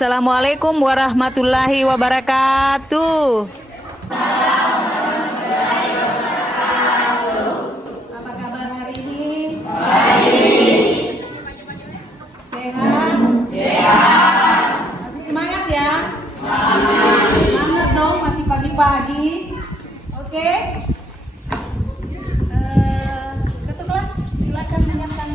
Assalamualaikum warahmatullahi wabarakatuh. Apa kabar hari ini? Baik. Sehat? Sehat. Masih semangat ya? Masih. Semangat dong, masih pagi-pagi. Oke? Ketua kelas, silakan menyiapkan.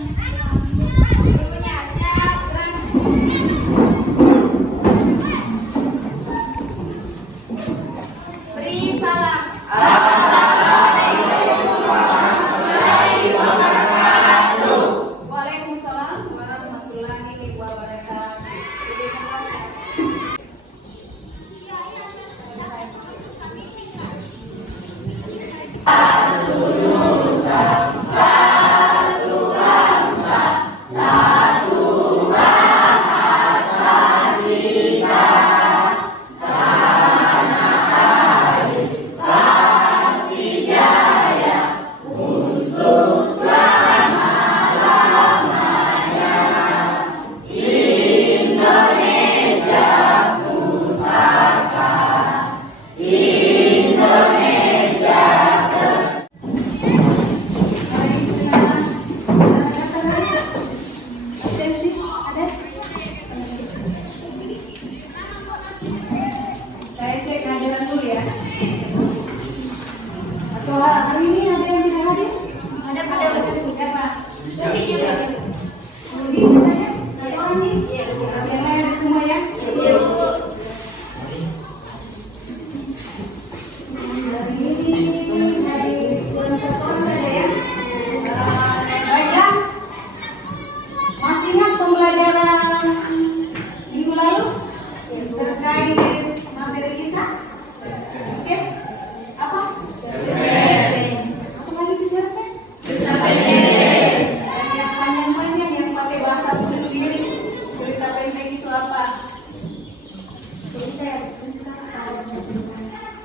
Beri salam. Waalaikumsalam warahmatullahi wabarakatuh. Absensi ada? Saya cek kehadiran dulu ya. Atau hari ini ada yang tidak hadir? Ada. Siapa? Rudi juga. Rudi misalnya? Satu orang nih? Ada yang lain semua ya? Hari ini dari satu orang saja ya? Baiklah. Masih ingat pembelajaran minggu lalu terkait materi kita? Oke? Apa? Apa lagi bicara? Yang panjang-panjang yang pakai bahasa sendiri. Cerita pendek itu apa?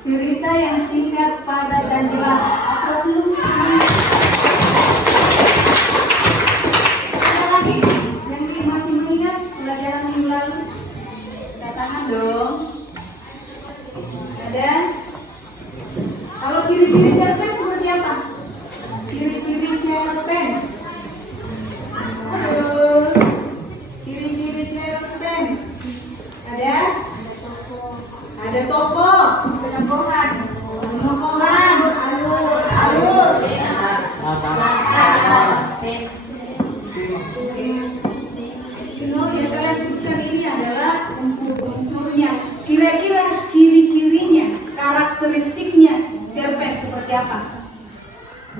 Cerita yang singkat, padat dan jelas. Apa dulu? Ada lagi yang masih mengingat pelajaran minggu lalu? Katakan dong. Ada? Kalau ciri-ciri cerpen seperti apa? Ciri-ciri cerpen. Aduh. Ciri-ciri cerpen. Ada? Ada toko. Penokohan. Alur. Yang kalian sebutkan ini adalah unsur-unsurnya. Kira-kira ciri-cirinya, karakteristiknya cerpen seperti apa?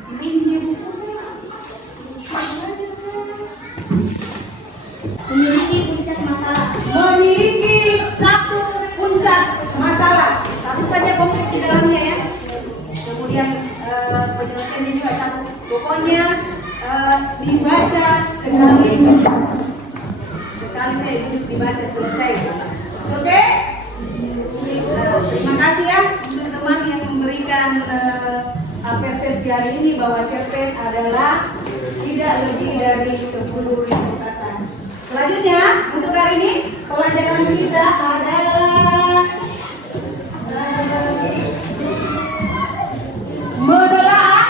Sini bukunya. Memiliki puncak masalah. Memiliki satu puncak masalah. Satu saja komplit di dalamnya ya. Kemudian penjelasannya juga satu. Pokoknya dibaca sekali. Sekali saya duduk dibaca selesai. Oke? Terima kasih ya untuk teman yang memberikan persepsi hari ini bahwa cerpen adalah tidak lebih dari 10.000 kata. Selanjutnya untuk hari ini pelajaran kita adalah menelaah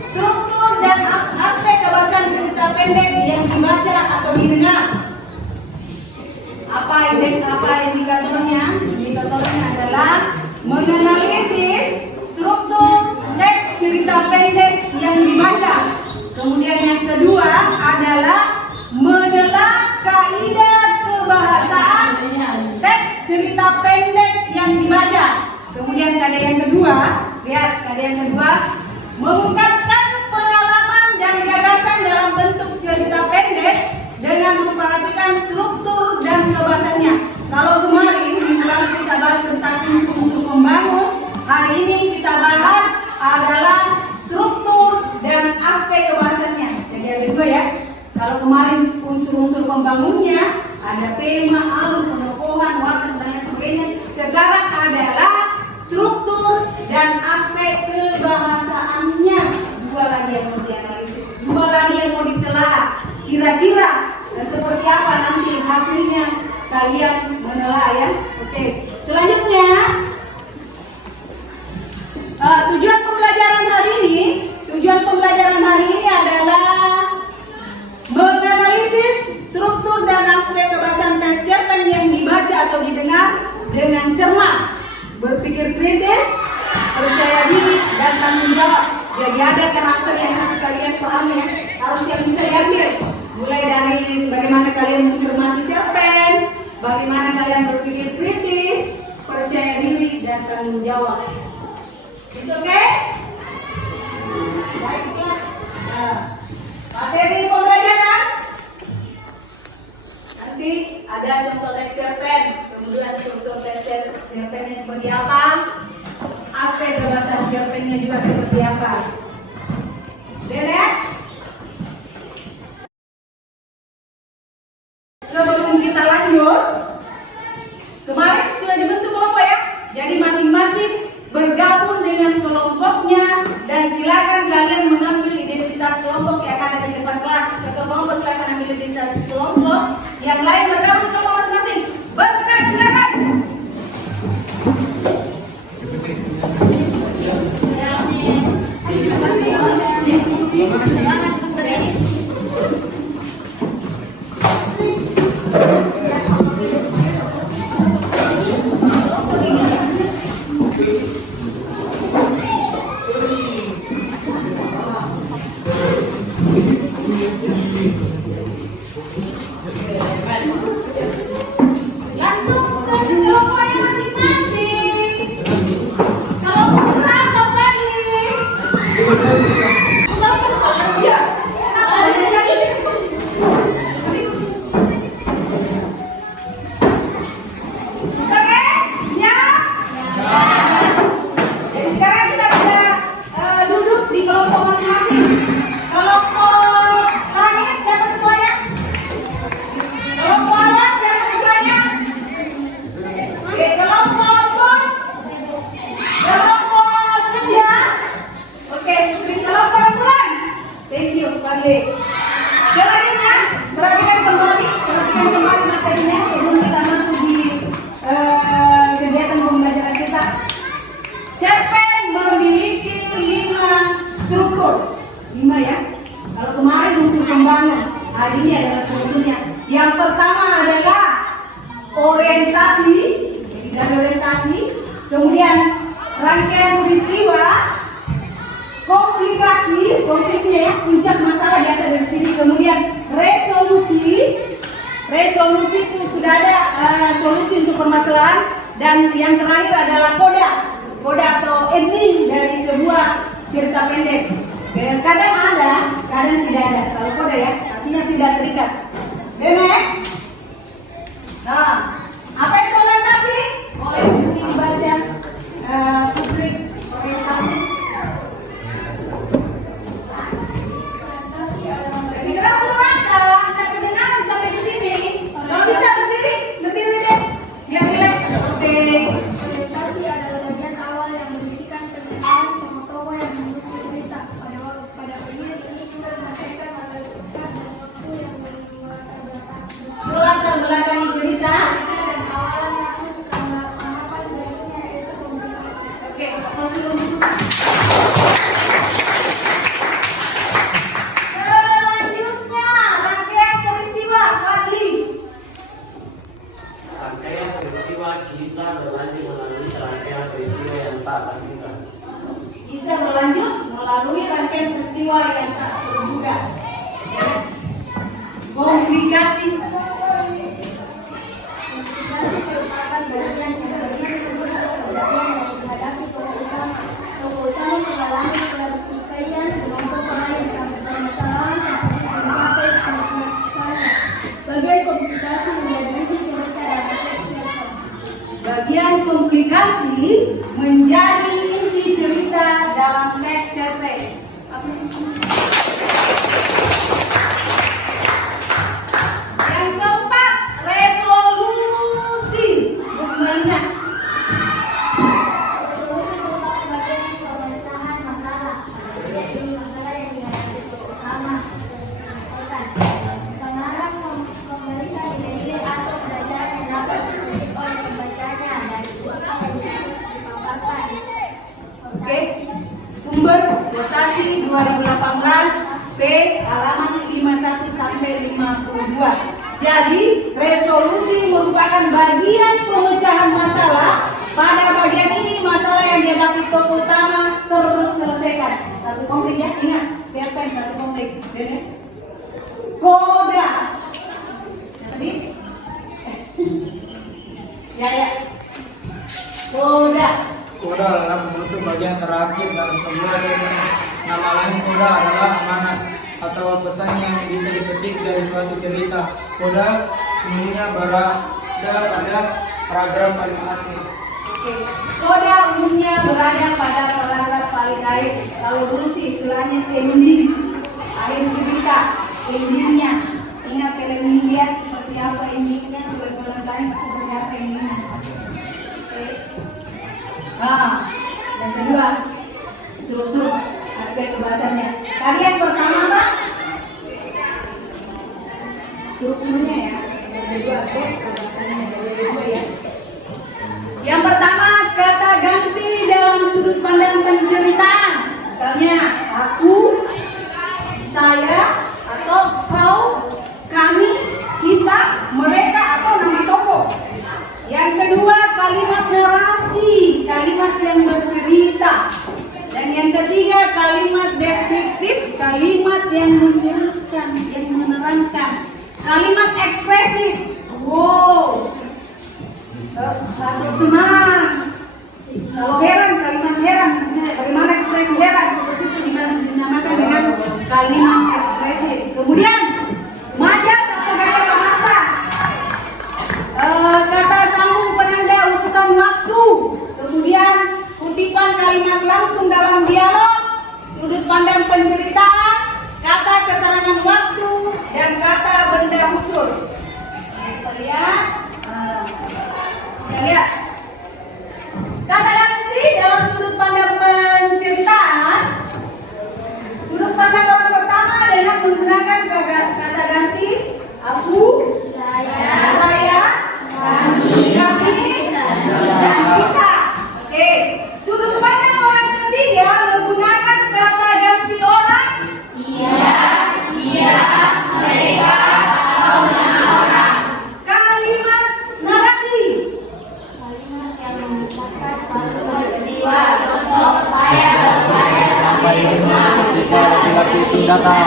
struktur dan aspek kebahasan cerita pendek yang dibaca atau didengar. Apa indikatornya? Indikatornya adalah menganalisis struktur teks cerita pendek yang dibaca. Kemudian yang kedua adalah menelaah kaidah kebahasaan teks cerita pendek yang dibaca. Kemudian kaidah yang kedua, lihat kaidah yang kedua, mengungkapkan pengalaman dan gagasan dalam bentuk cerita pendek dengan memperhatikan struktur dan kebahasannya. Kalau kemarin minggu lalu kita bahas tentang unsur-unsur pembangun, hari ini kita bahas adalah struktur dan aspek kebahasannya. Jadi ada dua ya. Kalau kemarin unsur-unsur pembangunnya ada tema, alur, penokohan, watak dan sebagainya. Sekarang adalah struktur dan aspek kebahasaannya. Dua lagi yang mau dianalisis, dua lagi yang mau ditelaah. Kira-kira seperti apa nanti hasilnya kalian berpikir kritis, percaya diri, dan tanggung jawab. Jadi ada karakter yang harus kalian pahami ya, harus yang bisa diambil. Mulai dari bagaimana kalian mencermati cerpen, bagaimana kalian berpikir kritis, percaya diri, dan tanggung jawab. Is okay? Baiklah. Nah, materi pembelajaran nanti ada contoh tes cerpen, kemudian struktur tes cerpennya seperti apa, aspek kebahasan cerpennya juga seperti apa. The next, sebelum kita lanjut, kemarin sudah dibentuk kelompok ya, jadi masing-masing bergabung dengan kelompoknya dan silakan kalian mengambil identitas kelompok yang ada di depan kelas. Ketua kelompok silakan ambil identitas kelompok, yang lain bergabung di kelompok masing-masing. Bergerak silakan. Semangat Putri. Langsung ke kelompoknya masing-masing. Kelompok berapa tadi? Iya. Ada lagi. Oke, siap? Jadi sekarang kita sudah duduk di kelompok masing-masing. Kelompok langit siapa ketuanya? Kelompok awan siapa ketuanya? Oke, kelompok pun. Kelompok senja. Oke, Putri, kelompok rembulan. Thank you, Fadli. Selanjutnya, perhatikan kembali materinya sebelum kita masuk di kegiatan pembelajaran kita. Cerpen memiliki 5 struktur. 5 ya. Kalau kemarin unsur kembangan, hari ini adalah strukturnya. Yang pertama adalah orientasi, dan orientasi. Kemudian rangkaian peristiwa, komplikasi, konfliknya ya, puncak masalah biasa dari sini. Kemudian resolusi, resolusi itu sudah ada solusi untuk permasalahan. Dan yang terakhir adalah koda, koda atau ending dari sebuah cerita pendek. Kadang ada, kadang tidak ada. Kalau koda ya, artinya tidak terikat. The next. Nah, apa itu orientasi? Boleh mungkin dibaca Putri, orientasi. Kasih keras suara, tidak kedengaran sampai di sini. Kalau bisa berdiri, berdiri deh, biar relax. Oke. Orientasi adalah bagian awal yang berisikan pengetahuan tokoh-tokoh yang mendukung cerita. Pada bagian ini juga disampaikan latar belakang dan waktu yang melatar belakang. Latar belakangi cerita. Dan awalan masuk ke tahapan berikutnya yaitu komunikasi. Oke, masih dulu. Selanjutnya, rangkaian peristiwa, Fadli. Rangkaian peristiwa kisah berlanjut melalui serangkaian peristiwa yang tak terduga. Bisa berlanjut melalui rangkaian peristiwa yang tak terduga. Yes. Komplikasi. Komunikasi merupakan bagian yang berisi seluruh kejadian yang dihadapi tokoh utama. Tokoh utama mengalami perselisihan dengan tokoh lain sampai permasalahan tersebut mencapai keputusannya. Bagian komunikasi menjadi inti cerita dalam teks cerpen. Bagian komplikasi menjadi inti cerita dalam teks cerpen. Apa itu? Yang keempat, resolusi. Bagaimana? Resolusi merupakan bagian pemecahan masalah. Jadi masalah yang dihadapi tokoh utama diselesaikan. Pengarang memberikan ide-ide atau pelajaran yang dapat dipetik oleh pembacanya dari apa yang dipaparkan. Oke. Sumber Kosasi 2018 P halaman 51 sampai 52. Jadi, resolusi merupakan bagian pemecahan masalah. Pada bagian Satu komplit ya, ingat. Cerpen satu komplit. The next. Koda. Tadi? Ya. Koda. Koda adalah penutup bagian terakhir dalam sebuah cerpen. Nama lain koda adalah amanat atau pesan yang bisa dipetik dari suatu cerita. Koda umumnya berada pada paragraf paling akhir. Koda umumnya berada pada paragraf paling akhir. Kalau dulu sih istilahnya ending, akhir cerita, endingnya. Ingat film lihat seperti apa endingnya, film-film lain seperti apa endingnya. Yang kedua, struktur aspek kebahasannya. Tadi yang pertama apa? Strukturnya ya. Yang kedua aspek kebahasannya. Ya. Yang pertama, kata ganti dalam sudut pandang penceritaan. Misalnya, aku, saya, atau kau, kami, kita, mereka, atau nama tokoh. Yang kedua, kalimat narasi, kalimat yang bercerita. Dan yang ketiga, kalimat deskriptif, kalimat yang menjelaskan, yang menerangkan. Kalimat ekspresif. Wow. Senang. Kalau heran, kalimat heran. Bagaimana ekspresi heran? Seperti itu dinamakan dengan kalimat ekspresif. Kemudian, majas atau gaya bahasa. Kata sambung penanda urutan waktu. Kemudian, kutipan kalimat langsung dalam dialog. Sudut pandang penceritaan. Kata keterangan waktu. Dan kata benda khusus. Kita lihat. Lihat. Kata ganti dalam sudut pandang penceritaan. Sudut pandang orang pertama dengan menggunakan kata ganti aku, saya, kami, dan kita. Oke. Sudut pandang orang ketiga menggunakan kata ganti orang. Dia, mereka, atau orang. Kalimat narasi. Sampai rumah ketika laki-laki itu datang.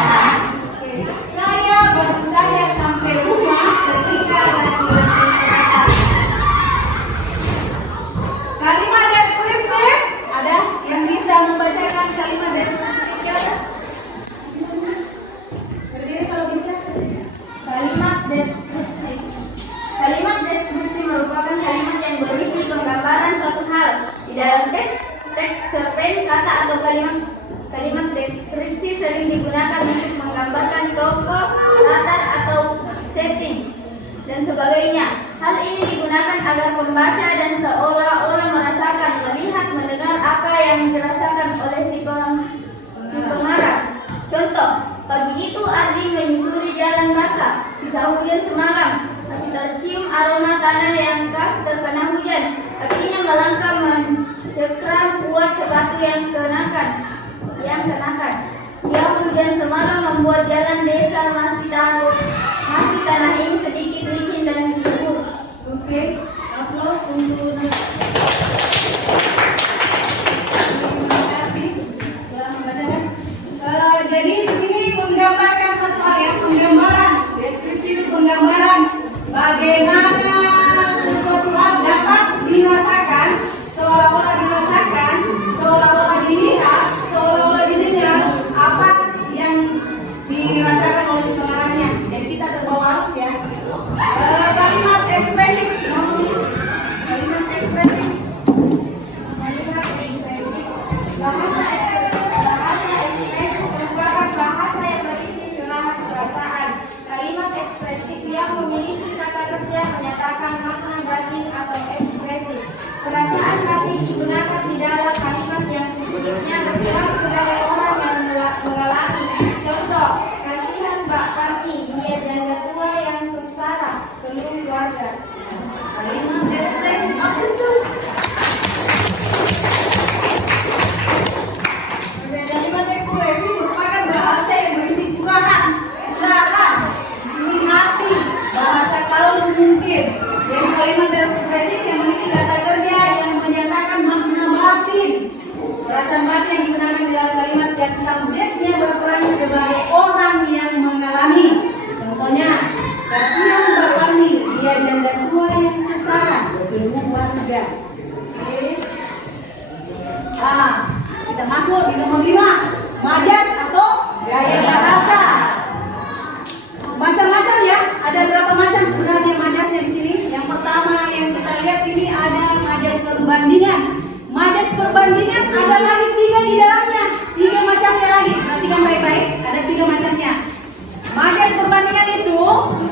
Saya baru saja sampai rumah ketika laki-laki itu datang. Kalimat deskriptif, ada yang bisa membacakan kalimat deskriptifnya? Berdiri kalau bisa. Kalimat deskripsi. Kalimat deskripsi merupakan kalimat yang berisi penggambaran suatu hal. Di dalam teks cerpen, kata atau kalimat deskripsi sering digunakan untuk menggambarkan tokoh, latar atau setting dan sebagainya. Hal ini digunakan agar pembaca dan seolah-olah merasakan, melihat, mendengar apa yang dirasakan oleh si pengarang. Contoh, pagi itu Ardi menyusuri jalan basah. Sisa hujan semalam, masih tercium aroma tanah yang khas terkena hujan. Akhirnya melangkah mencekram kuat sepatu yang kenakan. Ya, hujan semalam membuat jalan desa masih tanah ini sedikit licin dan berdebu. Oke, aplaus untuk jadi di sini menggambarkan satu hal ya, penggambaran. Deskripsi itu penggambaran bagaimana sesuatu hal dapat dirasakan, seolah-olah dirasakan, seolah-olah dilihat, seolah-olah didengar apa yang dirasakan oleh si pengarangnya. Jadi kita terbawa arus ya. Kalimat ekspresif, kalimat ekspresif. Bahasa ekspresif merupakan bahasa yang berisi curahan perasaan. Kalimat ekspresif yang memiliki kata kerja menyatakan makna batin atau ekspresif. Perasaan hati digunakan di dalam kalimat yang sebelumnya bergerak sebagai orang yang mengalami. Contoh, kasihan Mbak Karni, dia janda tua yang sengsara, belum keluarga. Kalimat ekspresif apa itu? Kalimat ekspresif merupakan bahasa yang berisi curahan, isi hati, bahasa kalau mungkin. Jadi kalimat ekspresif yang memiliki kata kerja yang menyatakan makna Majelis perbandingan ada lagi 3 di dalamnya, 3 macamnya lagi. Perhatikan baik-baik, ada 3 macamnya. Majelis perbandingan itu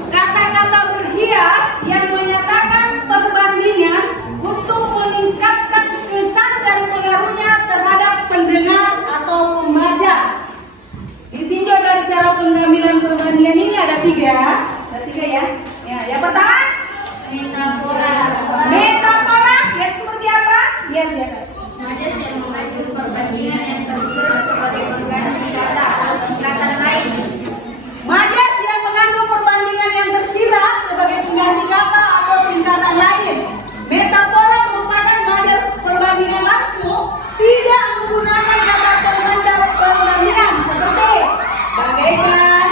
kata-kata berhias yang menyatakan perbandingan untuk meningkatkan kesan dan pengaruhnya terhadap pendengar atau pembaca. Ditinjau dari cara pengambilan perbandingan ini ada 3 ya. Yang pertama metafora yang seperti apa? Lihat di atas. Majas yang mengandung perbandingan yang tersurat sebagai pengganti kata atau tingkatan lain. Majas yang mengandung perbandingan yang tersirat sebagai pengganti kata atau tingkatan lain. Metafora merupakan majas perbandingan langsung, tidak menggunakan kata pengganda perbandingan seperti bagaikan,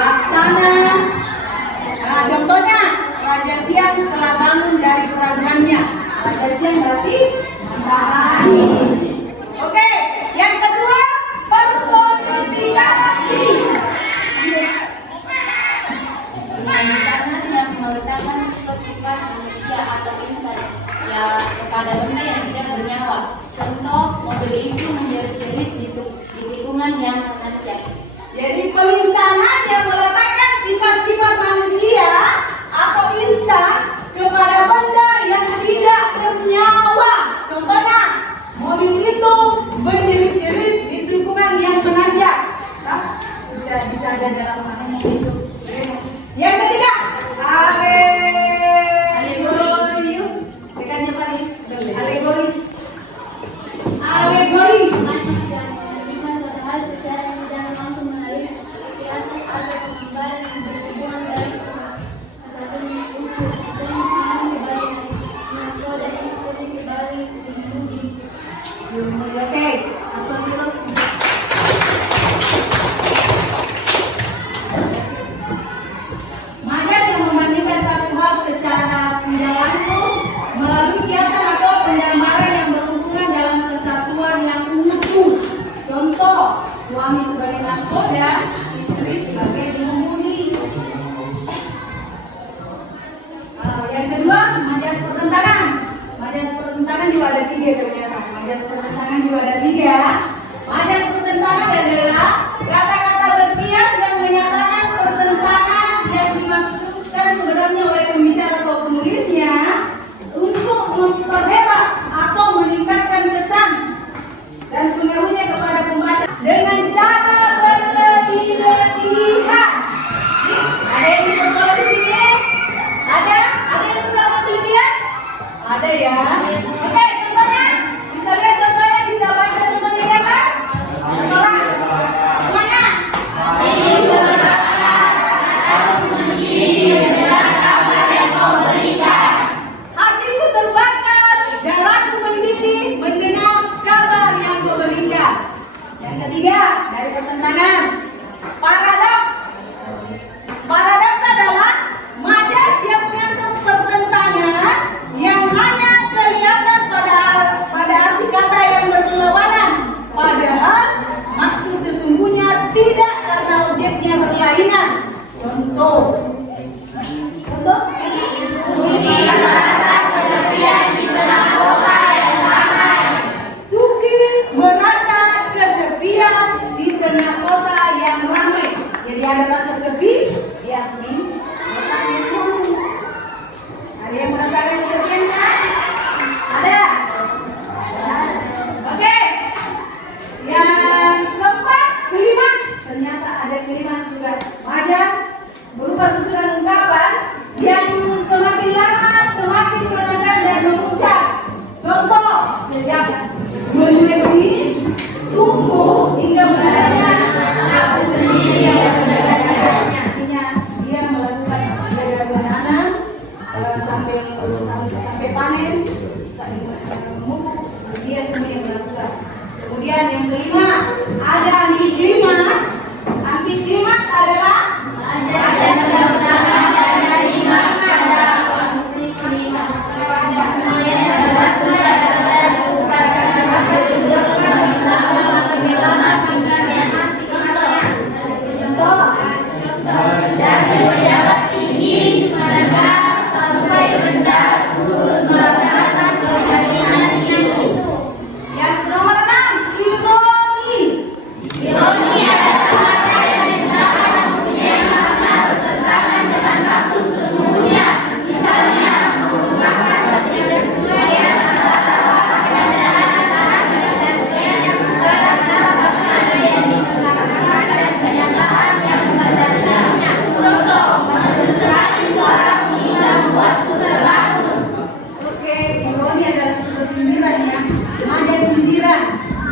laksana. Nah, contohnya Raja Siang telah bangun dari kerajaannya. Raja Siang berarti matahari. Oke, yang kedua personifikasi. Sangat yang meletakkan sifat-sifat manusia atau insan ya kepada benda yang tidak bernyawa. Contoh, mobil itu menjerit-jerit di tikungan yang menanjak. Jadi pelisanan yang meletakkan sifat-sifat manusia atau insan kepada benda yang tidak bernyawa. Contohnya, mobil itu menjerit-jerit di tikungan yang menanjak. Bisa ada dalam maknanya itu. Yang ketiga, alegori. Rekannya Pak nih. Alegori. Alegori. Menerima suatu hal secara tidak langsung melalui kiasan atau penggambaran yang berhubungan dari satunya untuk dan suami sebagai menantu dan istri sebagai pengemudi. Oke, apa sih lo? Majas yang membandingkan satu hal secara tidak langsung melalui kiasan atau penggambaran yang berhubungan dalam kesatuan yang utuh. Contoh, suami sebagai nahkoda, istri sebagai pengemudi. Yang kedua, majas pertentangan. Majas pertentangan juga ada 3 ternyata. Majas pertentangan juga ada 3. Majas pertentangan adalah kata-kata berkias yang menyatakan pertentangan yang dimaksudkan sebenarnya oleh pembicara atau penulisnya untuk memperhebat atau meningkatkan kesan dan pengaruhnya kepada pembaca dengan cara berlebih-lebihan. Ada yang diperboleh di sini? Ada yang suka berlebihan? Ada ya. Oke, contohnya bisa lihat contohnya, bisa baca contohnya di atas. Tolong semuanya. Hatiku terbakar, darahku mendidih mendengar kabar yang kau berikan. Yang ketiga, dari pertentangan, paradoks. Paradoks adalah majas yang mengandung pertentangan yang hanya kelihatan pada arti kata yang berlawanan, padahal maksud sesungguhnya tidak karena objeknya berlainan. Contoh. Suki merasa kesepian di tengah kota yang ramai. Jadi ada rasa sepi, yakni kota yang ramai. Ada yang merasakan kesepian kan? Ada. Oke. Yang keempat, klimaks. Ternyata ada klimaks juga. Majas berupa susunan ungkapan yang semakin lama semakin menekan dan memuncak. Contoh, sejak menyuepi, tumbuh hingga mendadak, aku sendiri yang mendadak. Artinya dia melakukan berdagangan sampai panen, memupuk, dia sendiri yang melakukan. Kemudian yang kelima, ada anti klimaks. Anti klimaks adalah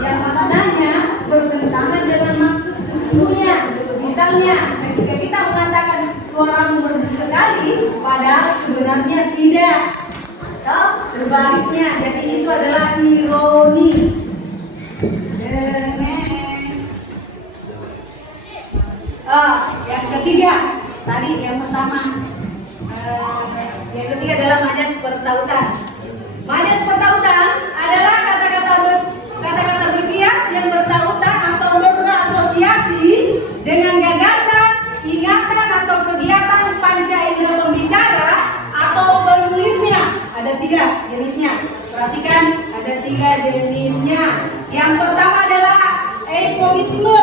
yang maknanya bertentangan dengan maksud sesungguhnya. Misalnya, ketika kita mengatakan suaramu merdu sekali, padahal sebenarnya tidak. Atau berbaliknya, jadi itu adalah ironi. Yang ketiga, tadi yang pertama, yang ketiga adalah majas pertautan. Majas pertautan adalah kata-kata berkias yang bertautan atau berasosiasi dengan gagasan, ingatan atau kegiatan panca indera pembicara atau penulisnya. Ada 3 jenisnya. Perhatikan, ada 3 jenisnya. Yang pertama adalah eufemisme.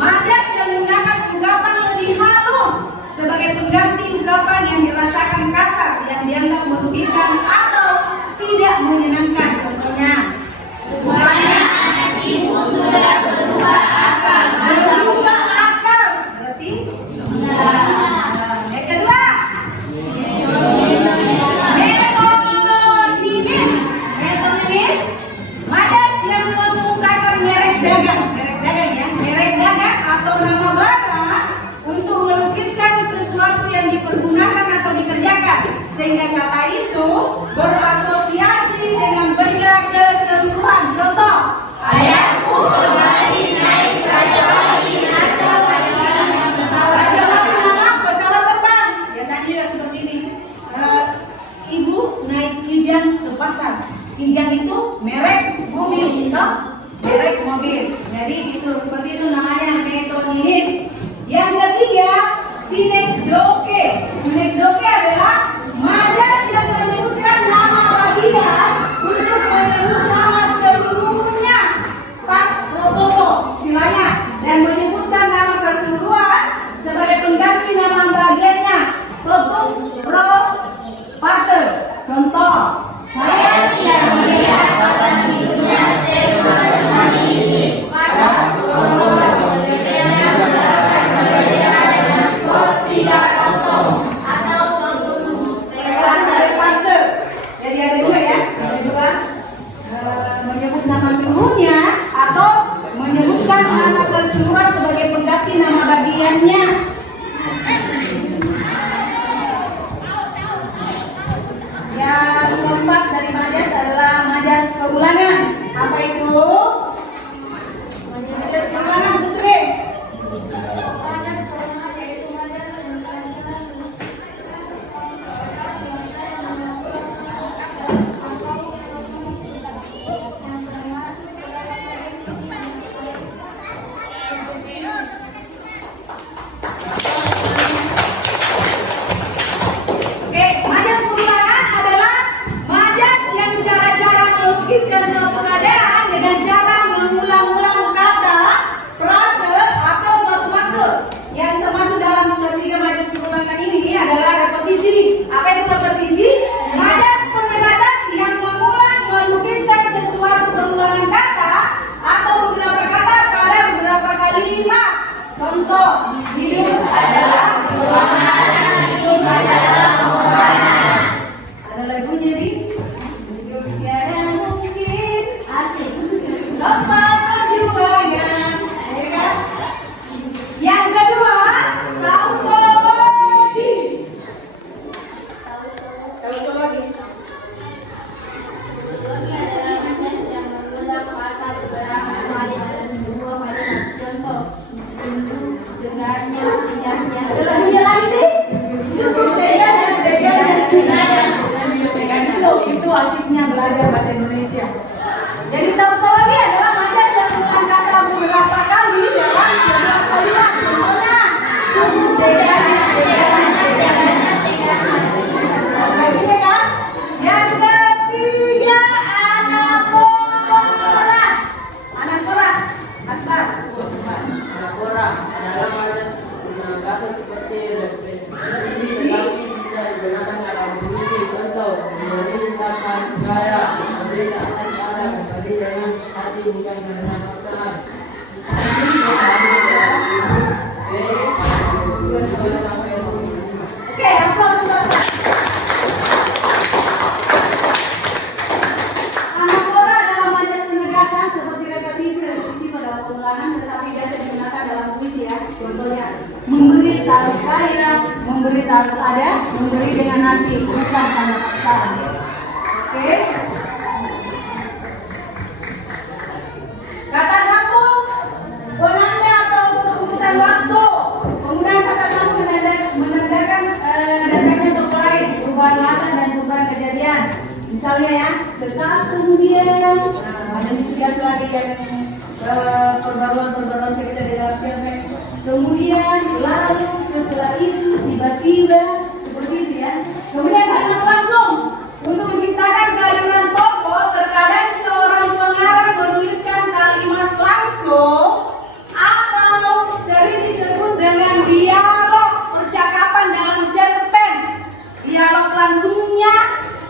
Majas yang menggunakan ungkapan lebih halus sebagai pengganti ungkapan yang dirasakan kasar, yang dianggap merugikan atau tidak menyenangkan. Contohnya, Rupanya anak ibu sudah berubah akal. berubah akal. Berarti? Yang kedua, metonimis. Metonimis, majas yang mengungkapkan merek dagang ya, merek dagang atau nama barang untuk melukiskan sesuatu yang dipergunakan atau dikerjakan, sehingga kata itu berasosiasi dengan benda keseluruhan. Contoh, Ayahku kembali naik Raja Wali atau Raja Wali nama pesawat terbang. Biasanya juga seperti ini. Ibu naik Kijang ke pasar. Kijang itu merek mobil, toh? Merek mobil. Jadi itu seperti itu namanya metonimis. Yang ketiga, sinekdoke. Sinekdoke adalah majas yang menyebutkan nama bagian untuk menyebut nama seluruhnya. Pas protoko istilahnya, dan menyebutkan nama keseluruhan sebagai pengganti nama bagiannya. Toto, pro, pater. Contoh, saya tidak melihat batang hidungnya hari ini. Maka tidak kosong atau pater. Jadi ada 2 ya, ada 2. Menyebut nama seluruhnya atau menyebutkan nama keseluruhan sebagai pengganti nama bagiannya. Yang keempat dari majas adalah majas keulangan. Apa itu? Majas keulangan, Putri. Oke, majas keulangan adalah majas yang cara-cara melukiskan suatu keadaan dengan cara mengulang-ulang kata, frase, atau suatu maksud. Yang termasuk dalam ketiga majas keulangan ini adalah repetisi. Apa itu repetisi? Majas penegasan yang mengulang melukiskan sesuatu pengulangan kata atau beberapa kata pada beberapa kalimat. Contoh, hidup adalah ada lagunya nih. Hidup tiada mungkin asik. lepas perjuangan, ya kan? Yang kedua, tautologi. Tautologi. Ini adalah majas yang mengulang kata beberapa kali dalam sebuah kalimat. Contoh, sungguh dengarnya indahnya. Ada lagunya lagi nih. Sungguh itu asiknya belajar bahasa Indonesia. Jadi tautologi adalah majas yang mengulang kata beberapa kali dalam sebuah kalimat. Contohnya, sungguh teganya. Lagunya kan? Yang ketiga, anapora. Anapora, Akbar. Anapora adalah majas penegasan seperti repetisi, tetapi bisa digunakan dalam puisi. Contoh, memerintahkan saya, memberitakan cara, berbagi dengan hati bukan dengan paksaan. Oke, aplaus untuk Anapora adalah majas penegasan seperti repetisi. Contohnya, memberi tak harus kaya, memberi tak harus ada, memberi dengan hati, bukan karena paksaan. Oke? Kata sambung, penanda atau perubutan waktu. Penggunaan kata sambung menandakan datangnya toko lain, perubahan latar dan perubahan kejadian. Misalnya ya, sesaat kemudian, ada tugas lagi yang perbaruan cerita di dalam cerpen. Kemudian, lalu, setelah itu, tiba-tiba, seperti itu ya. Kemudian kalimat langsung. Untuk menciptakan kalimat tokoh, terkadang seorang pengarang menuliskan kalimat langsung atau sering disebut dengan dialog percakapan dalam cerpen. Dialog langsungnya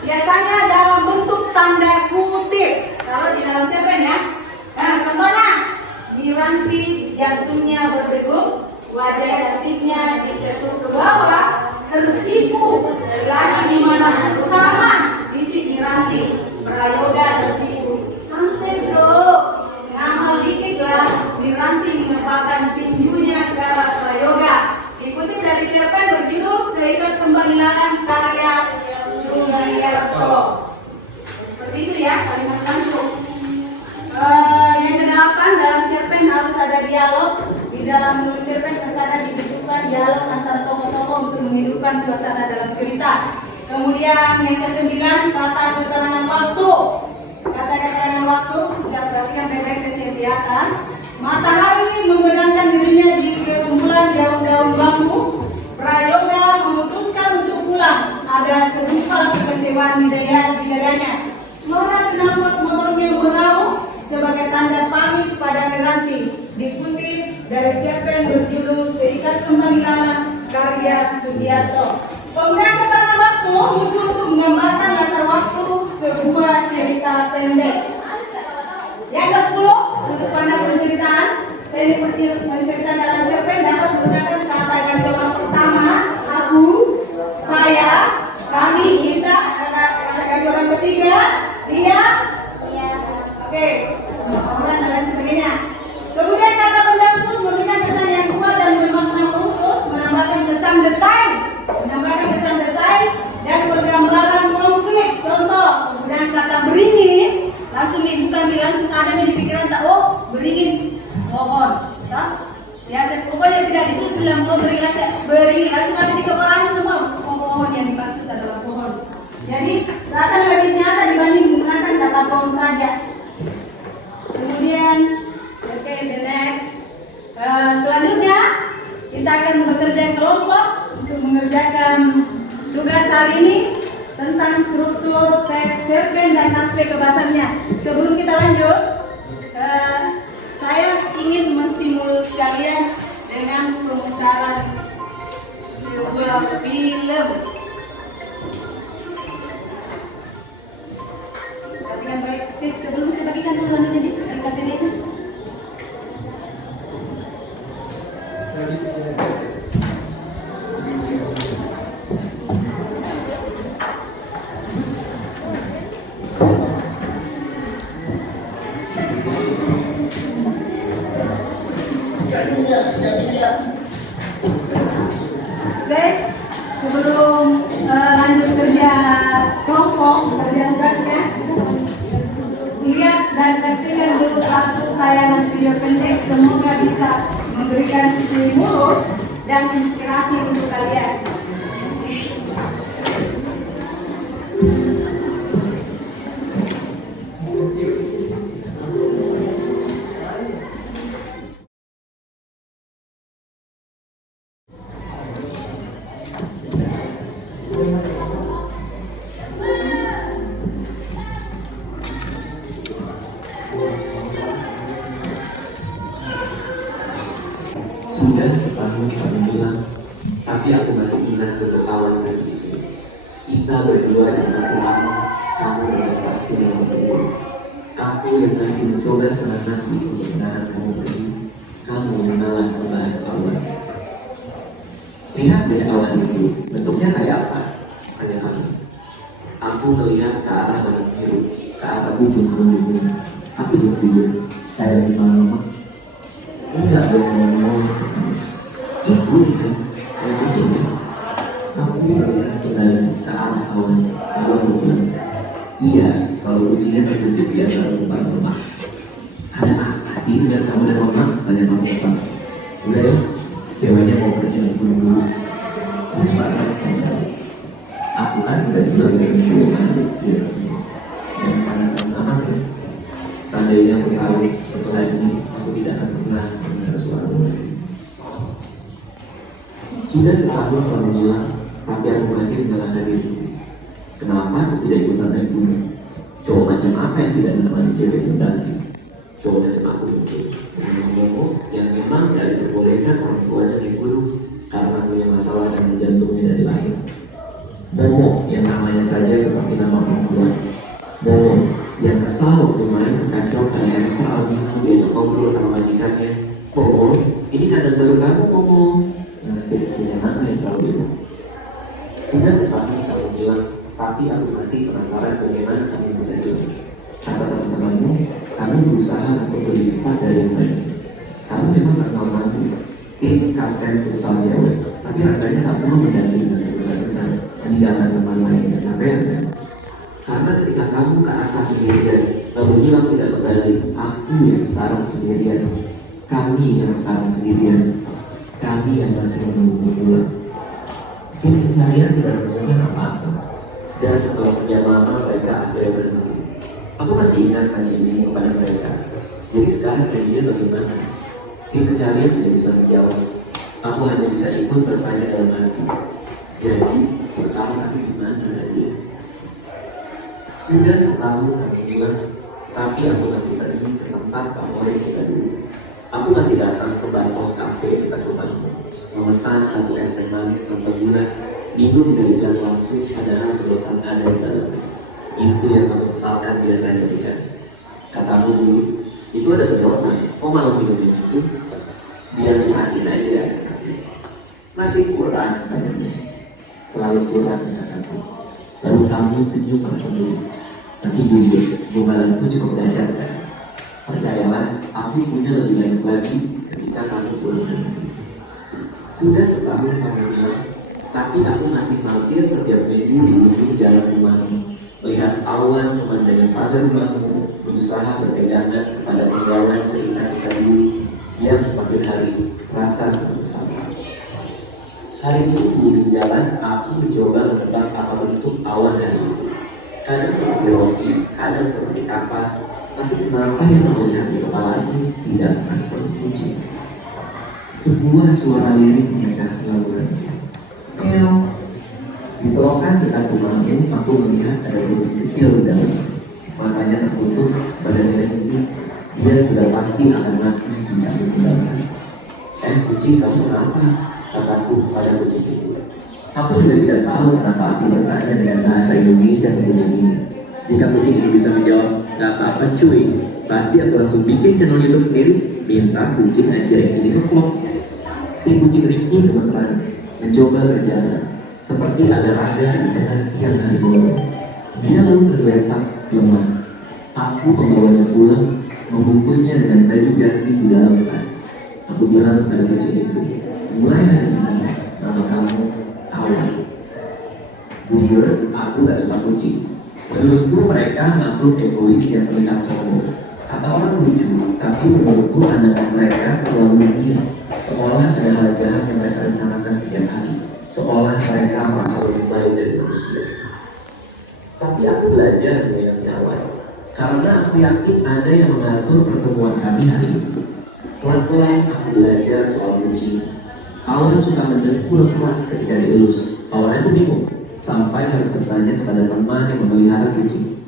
biasanya dalam bentuk tanda kutip. Kalau di dalam cerpen ya. Nah, contohnya, Miranti jantungnya berdegup, wajah cantiknya ditekuk ke bawah, tersipu lagi di mana sama bisik Miranti, Prayoga tersipu. Santai bro, ngamal dikit lah. Miranti mengepalkan tinjunya ke arah Prayoga. Dikutip dari cerpen berjudul Seikat Pembanglahan karya Sugiyarto. Seperti itu ya, kalimat langsung. Yang kedelapan, dalam cerpen harus ada dialog. Di dalam menulis cerpen terkadang dibutuhkan dialog antar tokoh-tokoh untuk menghidupkan suasana dalam cerita. Kemudian yang kesembilan, kata keterangan waktu. Kata keterangan waktu, tidak perhatikan baik-baik yang di atas. Matahari membenamkan dirinya di gerombolan daun-daun bambu. Prayoga memutuskan untuk pulang. Ada segumpal kekecewaan di dadanya. Suara knalpot motornya beraung sebagai tanda pamit pada Miranti. Dikutip dari cerpen berjudul Seikat Pembanglahan karya Sugiyarto. Penggunaan keterangan waktu muncul untuk menggambarkan latar waktu sebuah cerita pendek. Yang ke-10, sudut pandang penceritaan. Teknik penceritaan dalam cerpen dapat menggunakan kata ganti orang pertama, aku, saya, kami, kita, kata ganti orang ketiga, dia, oke, orang dan lain sebagainya. Kemudian kata benda khusus memberikan kesan yang kuat dan bermakna khusus, menambahkan kesan detail, dan penggambaran konkret. Contoh, penggunaan kata beringin, langsung bukan langsung ada di pikiran tak, oh beringin pohon, tak? Ya, pokoknya tidak ditulis dalam beringin, langsung ada di kepala semua. Pohon yang dimaksud adalah pohon. Jadi, akan lebih nyata dibanding menggunakan kata pohon saja. Kemudian, oke, the next. Selanjutnya, kita akan bekerja kelompok untuk mengerjakan tugas hari ini tentang struktur teks cerpen dan aspek kebahasannya. Sebelum kita lanjut, saya ingin menstimulus kalian dengan pemutaran sebuah film. Perhatikan baik. Oke, sebelum saya bagikan dulu anunya di KPD itu. Oke, sebelum lanjut kerja kelompok, kerja tugasnya, lihat dan saksikan dulu satu tayangan video pendek. Semoga bisa memberikan stimulus dan inspirasi untuk kalian. Sudah setahun kamu bilang, tapi aku masih ingat untuk awal dari itu. Kita berdua dan aku lama, kamu melepas film berdua. Aku yang masih mencoba setengah hati untuk menahan kamu pergi, kamu yang malah membahas awal. Lihat deh awal itu, bentuknya kayak apa? Tanya kamu. Aku melihat ke arah malam biru, ke arah ujung-ujung. Aku jujur, kayak di malam. Enggak dong, Ibu kan, kayak kucing ya. Kamu bergerak kembali ke arah awan. Lalu aku bilang, iya, kalau kucingnya terjepit dia selalu lemah. Ada apa sih dengan kamu dan mama? Tanya mama besar. Udah ya, ceweknya mau pergi naik gunung dulu. Terus marah, aku kan udah bilang dari dulu kan dia semua. Yang mana aman kan? Seandainya aku tahu setelah ini aku tidak akan pernah mendengar suara lagi. Sudah setahun kamu bilang, tapi aku masih mengalahkan diri. Kenapa aku tidak ikutan naik gunung? Cowok macam apa yang tidak menemani cewek mendaki? Cowok macam aku itu ngomong yang memang tidak diperbolehkan orang tuanya naik gunung karena punya masalah dengan jantungnya dari lahir. Momo yang namanya saja seperti nama perempuan. Momo yang kesal waktu main kacau kayak Elsa Albino dia ngobrol sama majikannya. Momo, ini kandang baru kamu Momo. Nasib punya mana yang tahu itu? Sudah sekali kamu bilang, tapi aku masih penasaran bagaimana kamu bisa hidup. Kata teman-temanmu, kamu berusaha untuk lebih cepat dari yang lain. Kamu memang tak mau maju, tingkatkan futsal cewek, tapi rasanya tak perlu mendaki dengan besar-besar, meninggalkan teman lain yang capek. Karena ketika kamu ke atas sendirian, lalu hilang tidak kembali, aku yang sekarang sendirian, kami yang sekarang sendirian, kami yang masih menunggu pulang. Pencarian tidak menemukan apa-apa, dan setelah sekian lama mereka akhirnya berhenti. Aku masih ingat tanya ini kepada mereka. Jadi sekarang dia bagaimana? Tim pencarian tidak bisa menjawab. Aku hanya bisa ikut bertanya dalam hati. Jadi sekarang aku di mana dia? Sudah setahun aku bilang, tapi aku masih pergi ke tempat favorit kita dulu. Aku masih datang ke Bartos Cafe kita coba memesan satu es teh manis tanpa gula, minum dari gelas langsung padahal sedotan ada di dalamnya. Itu yang kamu kesalkan biasanya kan? Katamu dulu, itu ada sedotan, kok malah minum itu? Biar dihatin aja. Masih kurang katanya. Selalu kurang kataku. Lalu kamu senyum tersenyum. Tapi jujur, gombalanku cukup dahsyat kan? Percayalah, aku punya lebih banyak lagi ketika kamu pulang nanti. Sudah setahun kamu bilang, tapi aku masih mampir setiap minggu di ujung jalan rumahmu, melihat awan pemandangan pagar rumahmu, berusaha berpegangan kepada penggalan cerita kita dulu yang semakin hari rasa semakin sama. Hari itu di jalan, aku mencoba menebak apa bentuk awan hari itu. Kadang seperti roti, kadang seperti kapas, tapi kenapa yang melihat di kepalaku tidak pernah seperti kucing? Sebuah suara lirik mengejar lalu meow. Di selokan dekat rumahku, aku melihat ada kucing kecil di dalam. Matanya tertutup, badannya tinggi. Dia sudah pasti akan mati tidak berkendara. Kucing kamu kenapa? Kataku pada kucing itu. Aku juga tidak tahu kenapa aku bertanya dengan bahasa Indonesia ke kucing ini. Jika kucing ini bisa menjawab, gak apa-apa cuy, pasti aku langsung bikin channel YouTube sendiri. Minta kucing aja yang ini ngevlog. Si kucing Ricky kebetulan mencoba berjalan seperti ada raga di tengah siang hari bolong. Dia lalu tergeletak lemah. Aku membawanya pulang, membungkusnya dengan baju ganti di dalam tas. Aku bilang pada kucing itu, mulai hari ini nama kamu Awan. Jujur, aku gak suka kucing. Menurutku mereka makhluk egois yang terlihat sombong. Kata orang lucu, tapi menurutku pandangan mereka terlalu ingin. Seolah ada hal jahat yang mereka rencanakan setiap hari. Seolah mereka merasa lebih baik dari manusia. Tapi aku belajar mengenai Awan, karena aku yakin ada yang mengatur pertemuan kami hari itu. Pelan-pelan aku belajar soal kucing. Awan suka mendengkul keras ketika dielus. Awan itu bingung, sampai harus bertanya kepada teman yang memelihara kucing.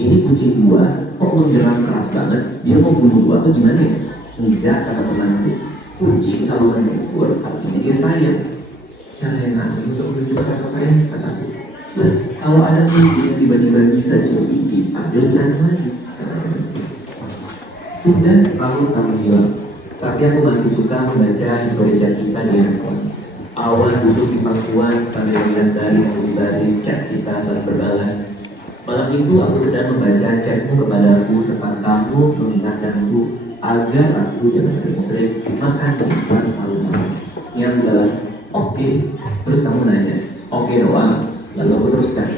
Ini kucing gua, kok menyerang keras banget? Dia mau bunuh gua atau gimana ya? Enggak, kata temanku. Kucing kalau mendengkul, artinya dia sayang. Cara yang aneh untuk menunjukkan rasa sayang, kataku. Kalau ada kucing yang tiba-tiba bisa cium pipi, pasti lebih berani lagi. Sudah setahun kamu hilang, tapi aku masih suka membaca histori chat kita di handphone. Awan duduk di pangkuan sambil melihat baris demi baris chat kita saat berbalas. Malam itu aku sedang membaca chatmu kepadaku tentang kamu mengingatkanku agar aku jangan sering-sering makan di restoran malam-malam. Niat balas, oke. Terus kamu nanya, oke doang. Lalu aku teruskan,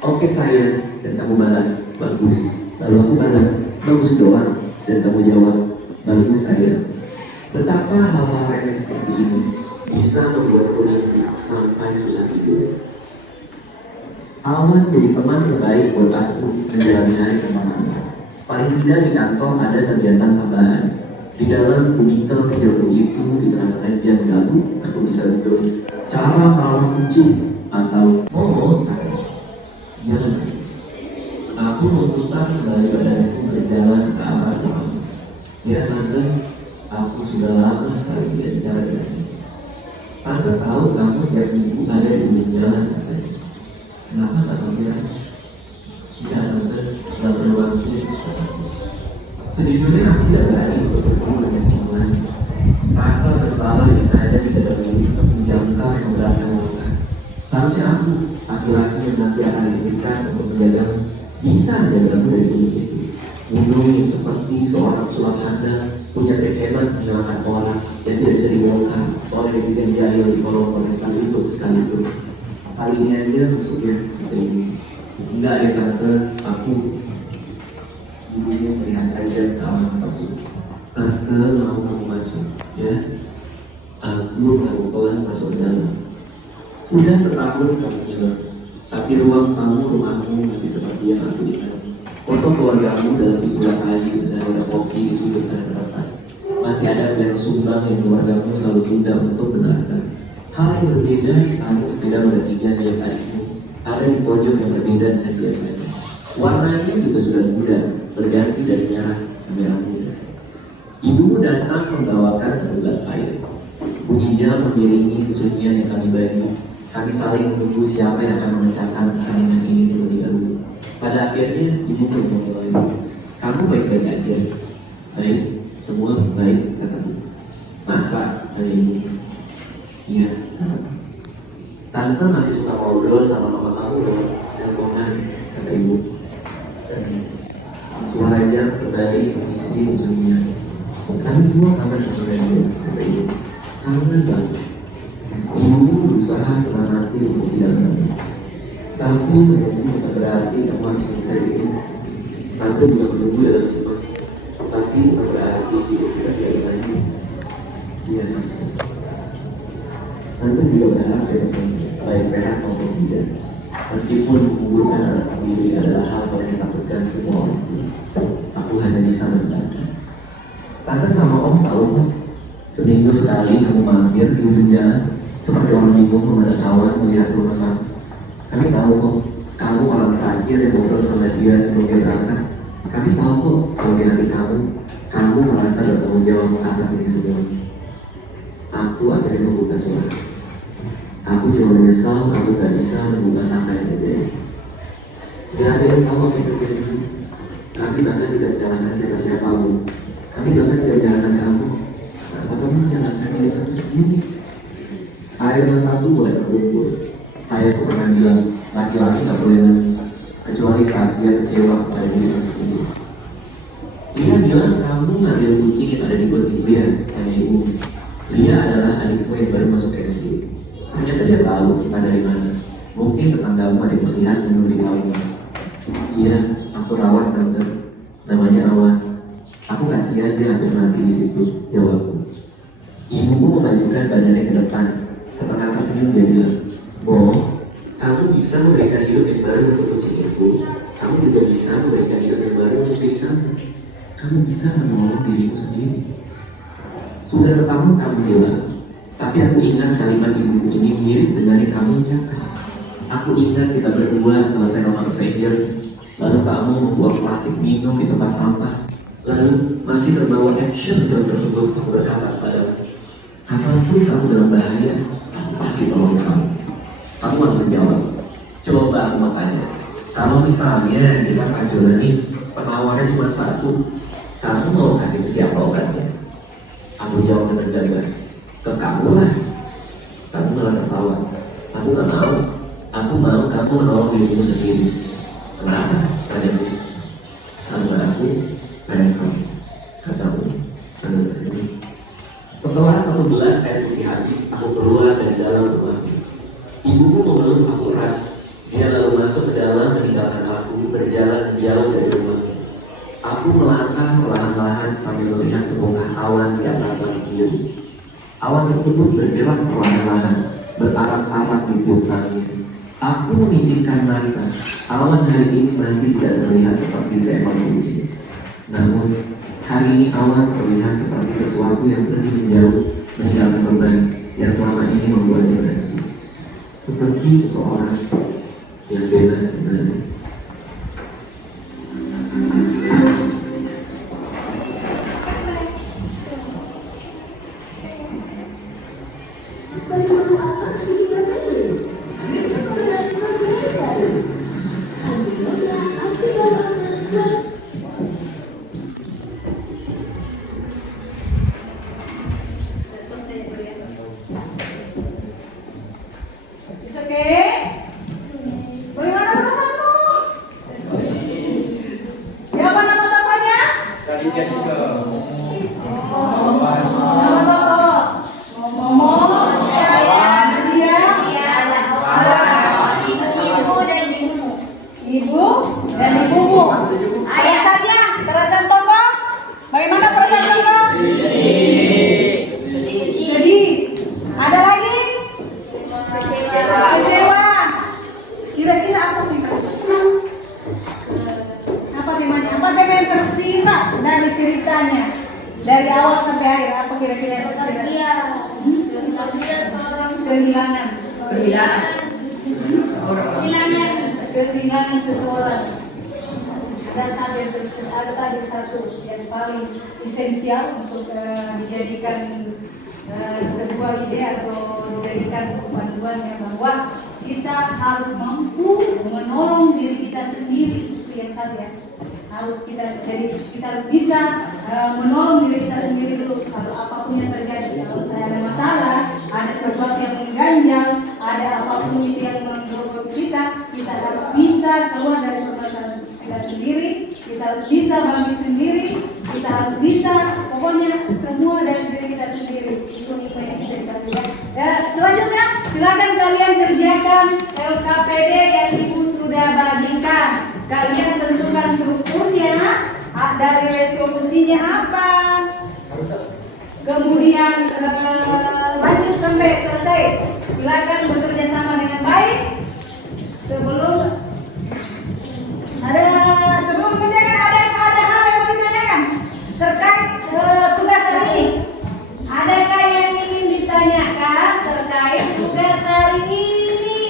oke sayang. Dan kamu balas, bagus. Lalu aku balas, bagus doang. Dan kamu jawab, bagus sayang. Betapa hal-hal remeh seperti ini bisa membuatku nanti sampai susah tidur. Awan jadi teman terbaik buat aku menjalani hari kemana-mana. Paling tidak di kantor ada kegiatan tambahan. Di dalam kubikel kecilku itu di tengah-tengah jam lalu aku bisa tidur cara merawat kucing atau jangan. Aku memutar kembali badanku berjalan ke arah kamu. Ya tante, aku sudah lama sekali bicara dengan kamu. Tante tahu kamu tiap minggu ada di ujung jalan katanya. Kenapa tak bilang? Ya tante, gak perlu waktu. Sejujurnya aku tidak berani untuk bertemu dengan yang lain. Rasa bersalah yang ada di dalam diri seperti jangkar yang berangan-angan. Seharusnya aku, laki-laki yang nanti akan diberikan untuk menjaga, bisa menjagamu dari dunia itu. Gunung yang seperti seorang sulap handal punya trik hebat menyalahkan orang yang tidak bisa dibongkar oleh netizen jahil di kolom komentar itu sekalipun. Kali ini aja maksudnya ini. Enggak ya tante, aku ibunya melihat aja kawan aku. Tante mau kamu masuk, ya. Aku pelan masuk dalam. Sudah setahun kamu hilang, tapi ruang tamu rumahmu masih seperti yang aku lihat. Foto keluargamu dalam figuran kayu dan ada kopi di sudut kanan atas. Masih ada piano sumbang yang keluargamu selalu tunda untuk benarkan. Hal yang berbeda tarik sepeda roda 3 milik adikmu ada di pojok yang berbeda dengan biasanya. Warnanya juga sudah muda, berganti dari merah ke merah muda. Ibumu datang membawakan satu gelas air. Bunyi jam mengiringi kesunyian yang kami bagi. Kami saling menunggu siapa yang akan memecahkan pertandingan ini terlebih dahulu. Pada akhirnya ibu memulai. Kamu baik-baik aja. Baik, semua baik kataku. Masa tanya ibu? Iya. Tante masih suka ngobrol sama mama kamu lewat teleponan, kata ibu. Suara jam kembali mengisi kesunyian. Kami semua kangen sama ibu, kata ibu. Kangen banget. Ibu berusaha setengah hati untuk tidak menangis. Tapi menunggu bukan berarti kamu harus bisa itu. Tante juga menunggu dalam cemas. Tapi bukan berarti hidup kita tidak lagi. Iya. Tante juga berharap ya, baik sehat maupun tidak. Meskipun menguburkan anak sendiri adalah hal yang ditakutkan semua orang. Aku hanya bisa mendengarkan. Tante sama om tahu kan? Seminggu sekali kamu mampir di ujung jalan seperti orang bingung memandang awan melihat rumah kamu. Kami tahu kok, kamu orang terakhir yang ngobrol sama dia sebelum dia berangkat. Kami tahu kok, kalau di hati kamu merasa bertanggung jawab atas ini semua. Aku akhirnya membuka suara. Aku cuma menyesal kamu gak bisa membuka apa yang terjadi. Gak ada yang tahu apa yang terjadi. Kami bahkan tidak menjalankan siapa-siapamu. Kami bahkan tidak menjalankan kamu. Kenapa kamu menjalankan diri kamu sendiri? Air mataku boleh terkumpul. Ayahku pernah bilang, laki-laki gak boleh nangis kecuali saat dia kecewa pada dirinya sendiri. Dia bilang kamu ngambil kucing yang ada di got ibu ya, tanya ibu. Dia adalah adikku yang baru masuk SD. Ternyata dia tahu kita dari mana. Mungkin tetanggamu ada yang melihat dan memberitahu. Iya, aku rawat tante. Namanya Awan. Aku kasihan dia hampir mati di situ, jawabku. Ibuku memajukan badannya ke depan. Setengah tersenyum dia bilang, Bo, kamu bisa memberikan hidup yang baru untuk kucing itu. Kamu juga bisa memberikan hidup yang baru untuk diri kamu. Kamu bisa menolong dirimu sendiri. Sudah setahun kamu hilang, tapi aku ingat kalimat ibuku ini mirip dengan yang kamu ucapkan. Aku ingat kita berdua selesai nonton Avengers, lalu kamu membuang plastik minum di tempat sampah, lalu masih terbawa action film tersebut. Aku berkata padamu, kapanpun kamu dalam bahaya, aku pasti tolong kamu. Kamu harus menjawab. Coba aku mau tanya, kalau misalnya kita kajuan nih, penawarnya cuma satu, kamu mau kasih ke siapa obatnya? Aku jawab dengan gagah, ke kamu lah. Kamu malah tertawa. Aku gak mau. Aku mau kamu menolong dirimu sendiri. Kenapa? Tanyaku. Karena aku sayang kamu. Katamu sambil tersenyum. Setelah 1 gelas air putih habis, Aku keluar dari dalam rumah. Ibuku memeluk aku erat. Dia lalu masuk ke dalam meninggalkan aku berjalan jauh dari rumahnya. Aku melangkah perlahan-lahan sambil melihat sebongkah awan di atas langit biru. Awan tersebut bergerak perlahan-lahan, berarak-arak di tiup langit. Aku memijitkan mata. Awan hari ini masih tidak terlihat seperti seekor kucing. Namun hari ini awan terlihat seperti sesuatu yang pergi menjauh, meninggalkan beban yang selama ini membuatnya berhenti. Seperti seseorang yang bebas sebenarnya. Oke. Bagaimana perasaanmu? Siapa nama tokohnya? Nama tokoh. Momo. Dia. Ibu dan ibumu. Perasaan tokoh. Bagaimana perasaan tokoh? Sedih. Ada lagi? Kecewa. Kira-kira apa temanya? Apa temanya? Apa tema yang tersirat dari ceritanya? Dari awal sampai akhir, apa kira-kira yang tersirat? Kehilangan seseorang. Ada tadi satu yang paling esensial untuk dijadikan sebuah ide atau dijadikan panduannya bahwa kita harus mampu menolong diri kita sendiri. Itu yang satu ya. Kita harus bisa menolong diri kita sendiri dulu. Kalau apapun yang terjadi, kalau ada masalah, ada sesuatu yang mengganjal, ada apapun itu yang menggerogoti kita harus bisa keluar dari permasalahan kita sendiri. Kita harus bisa bangkit sendiri. Kita harus bisa, pokoknya semua dari diri kita sendiri. Itu yang bisa kita lihat. Dan selanjutnya, silakan kalian kerjakan LKPD yang Ibu sudah bagikan. Kalian tentukan strukturnya, dari resolusinya apa, kemudian lanjut sampai selesai. Silakan bekerja sama dengan baik. Sebelum mengerjakan ada hal yang mau ditanyakan terkait tugas hari ini. Adakah yang ingin ditanyakan terkait tugas hari ini?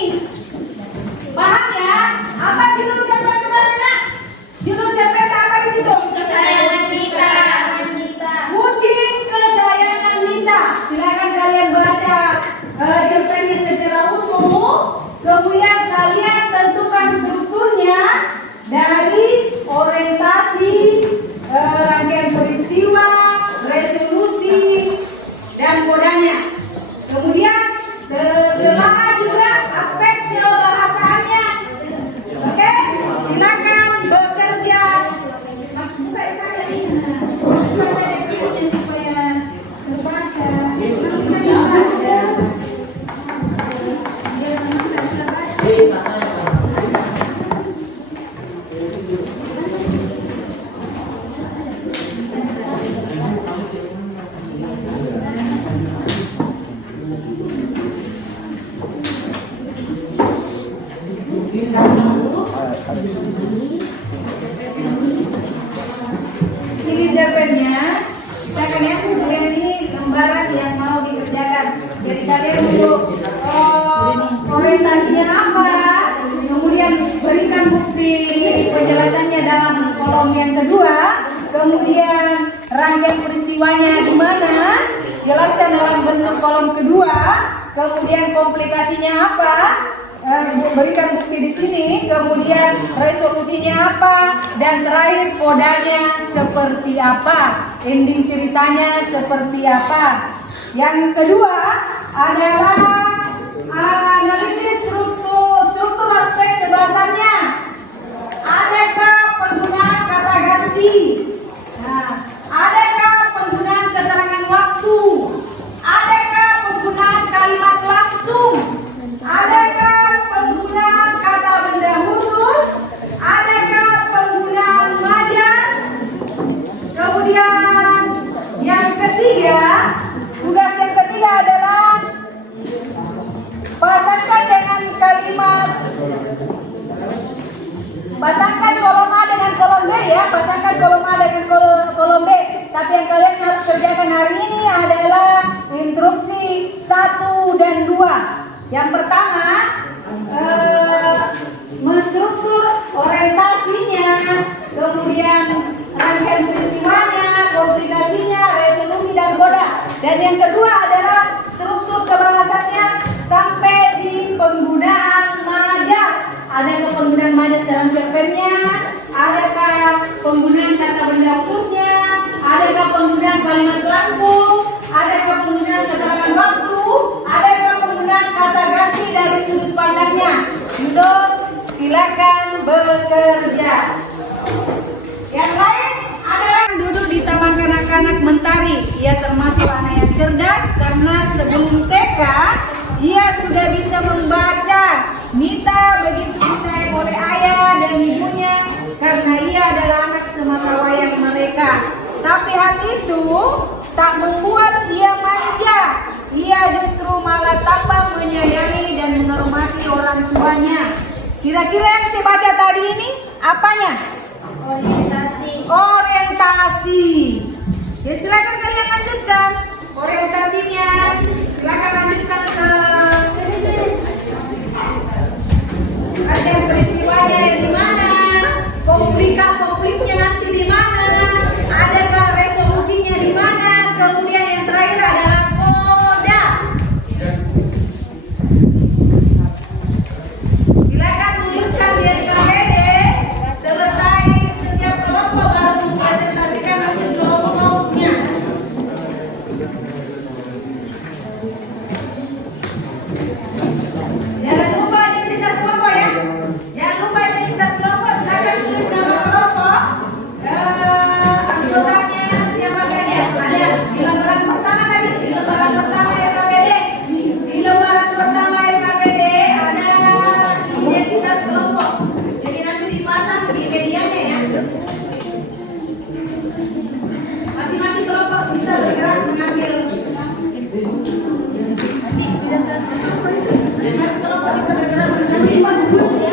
Paham ya? Apa judul cerpen tugasnya? Judul cerpen apa di situ? Kesayangan kita. Kucing kesayangan kita. Silakan kalian baca cerpennya secara utuh. Kemudian kalian tentukan strukturnya dari orientasi, rangkaian peristiwa, resolusi, dan kodanya. Kemudian telah juga aspek kebahasaannya. Oke, silakan bekerja. Mas buka saya ini. Buka saya ini supaya terbaca. Nanti kan ada. Biar teman-teman bisa baca. Ini cerpennya, misalkan ya, kalian ini lembaran yang mau dikerjakan. Jadi kalian dulu orientasinya apa, kemudian berikan bukti penjelasannya dalam kolom yang kedua, kemudian rangkaian peristiwanya di mana, jelaskan dalam bentuk kolom kedua, kemudian komplikasinya apa. Berikan bukti di sini, kemudian resolusinya apa, dan terakhir kodanya seperti apa, ending ceritanya seperti apa. Yang kedua adalah analisis struktur aspek kebahasannya. Adakah penggunaan kata ganti? Adakah penggunaan keterangan waktu? Adakah penggunaan kalimat Kemudian yang ketiga, tugas yang ketiga adalah pasangkan dengan kalimat, pasangkan kolom A dengan kolom B ya, pasangkan kolom A dengan kolom B. Tapi yang kalian harus kerjakan hari ini adalah instruksi 1 dan 2. Yang pertama, menstruktur orientasinya, kemudian rangkaian peristiwanya, komplikasinya, resolusi dan koda. Dan yang kedua adalah struktur kebahasannya sampai di penggunaan majas. Adakah penggunaan majas dalam cerpennya? Adakah penggunaan kata benda khususnya? Adakah penggunaan kalimat langsung? Adakah penggunaan keterangan waktu? Adakah penggunaan kata ganti dari sudut pandangnya? Yudon, silakan bekerja. Yang lain adalah duduk di taman kanak-kanak Mentari. Ia termasuk anak yang cerdas karena sebelum TK ia sudah bisa membaca. Mita begitu disayang oleh ayah dan ibunya karena ia adalah anak sematawayang mereka. Tapi hal itu tak membuat ia manja. Ia justru malah tambah menyayangi dan menghormati orang tuanya. Kira-kira yang saya baca tadi ini apanya? Orientasi. Ya silakan kalian lanjutkan orientasinya. Silakan lanjutkan ke rangkaian peristiwanya di mana, konfliknya nanti di mana, adakah resolusinya di mana, kemudian yang terakhir adalah koda. Silakan tuliskan di NKPD selesai setiap kelompok baru mempresentasikan hasil kelompoknya. Jangan lupa identitas kelompok ya. Jangan lupa identitas kelompok. Silakan tulis nama kelompok. Anggotanya siapa saja. Ada di lembaran pertama tadi. Di lembaran pertama LKPD. Di lembaran pertama LKPD ada identitas kelompok. Jadi nanti dipasang di medianya ya. Masing-masing kelompok bisa bergerak mengambil. Masing-masing kelompok bisa bergerak bersama. Dipasang dulu ya.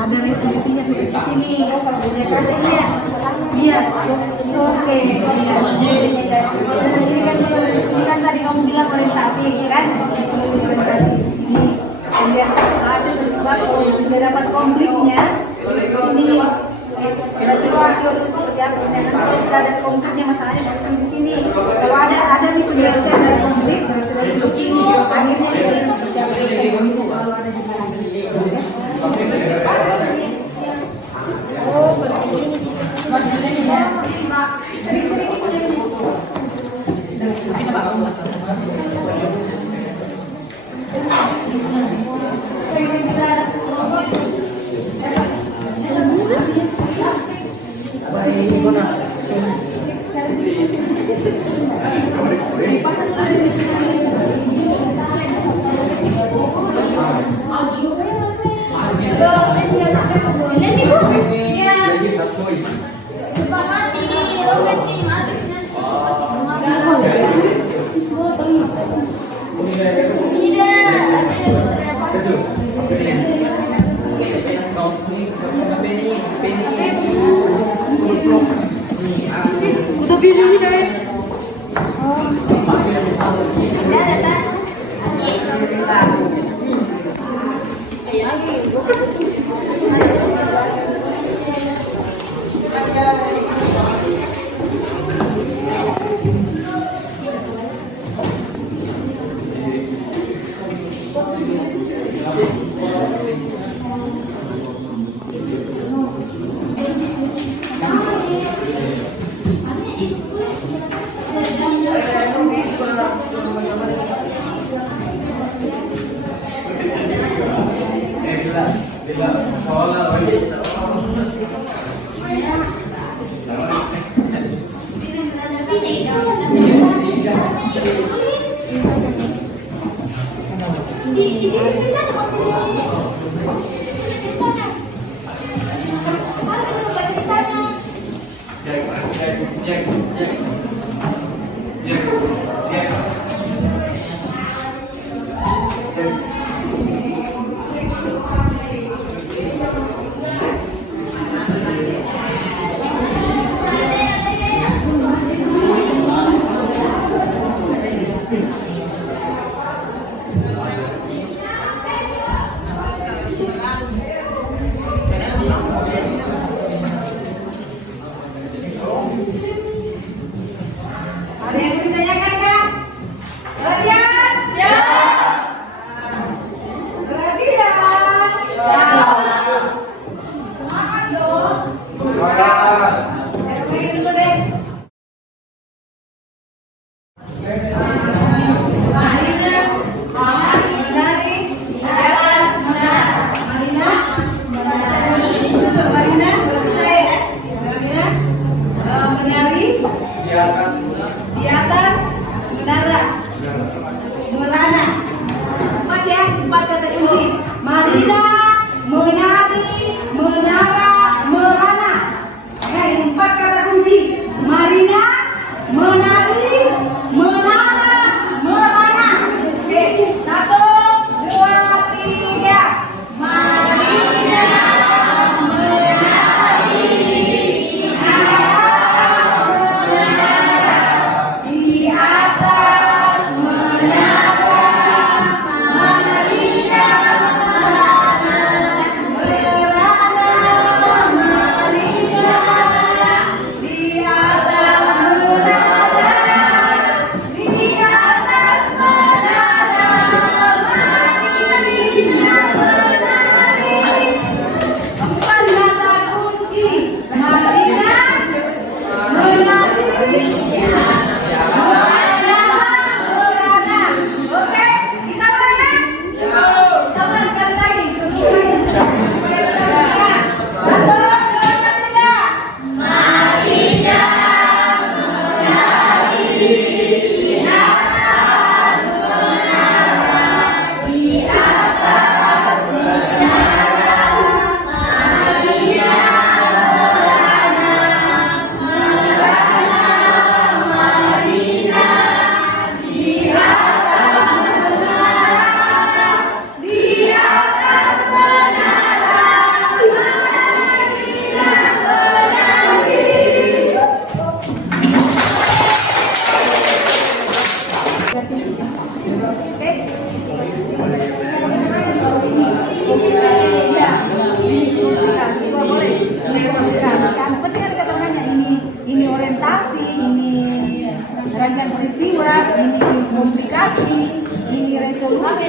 ada resolusinya di sini. Kasihnya. Iya. Oke. Iya. Ini kan tadi kamu bilang orientasi, kan? Orientasi. Ini. Kemudian ada tersebut kalau sudah dapat konfliknya, ini berarti pasti seperti apa? Nanti kalau sudah ada konfliknya masalahnya dari sini. Kalau ada nih penyelesaian dari konflik, berarti dari sini. Akhirnya kita seperti apa? Selalu ada di sana. Oh, begini. Sering-sering ikut ini.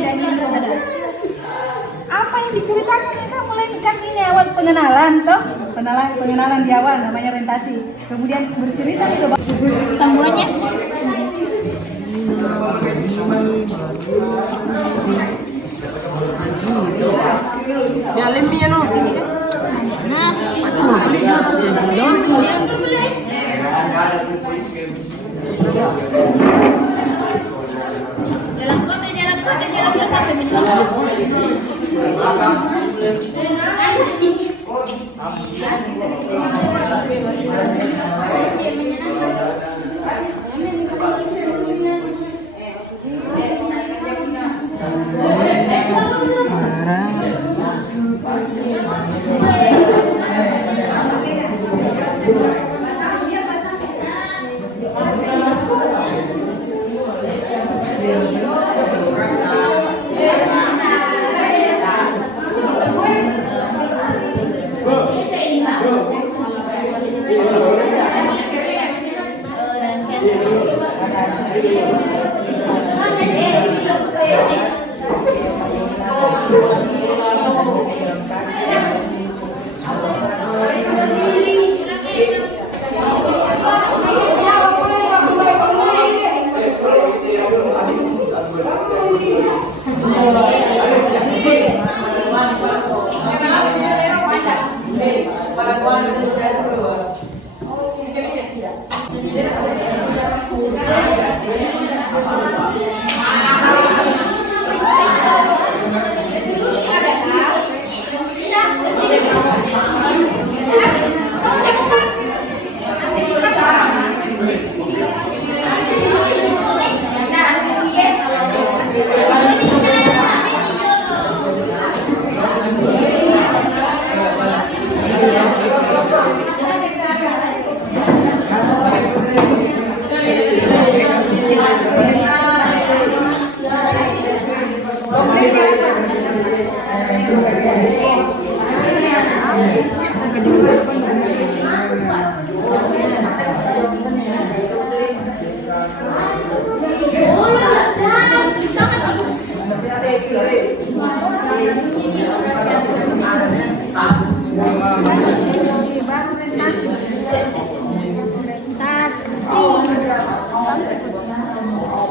dan saudara. Apa yang diceritakan mereka mulai kan ini awal pengenalan toh, pengenalan di awal namanya orientasi. Kemudian bercerita itu Tambuhannya. Ya lempinya no. Jalan kota sampai menjelang.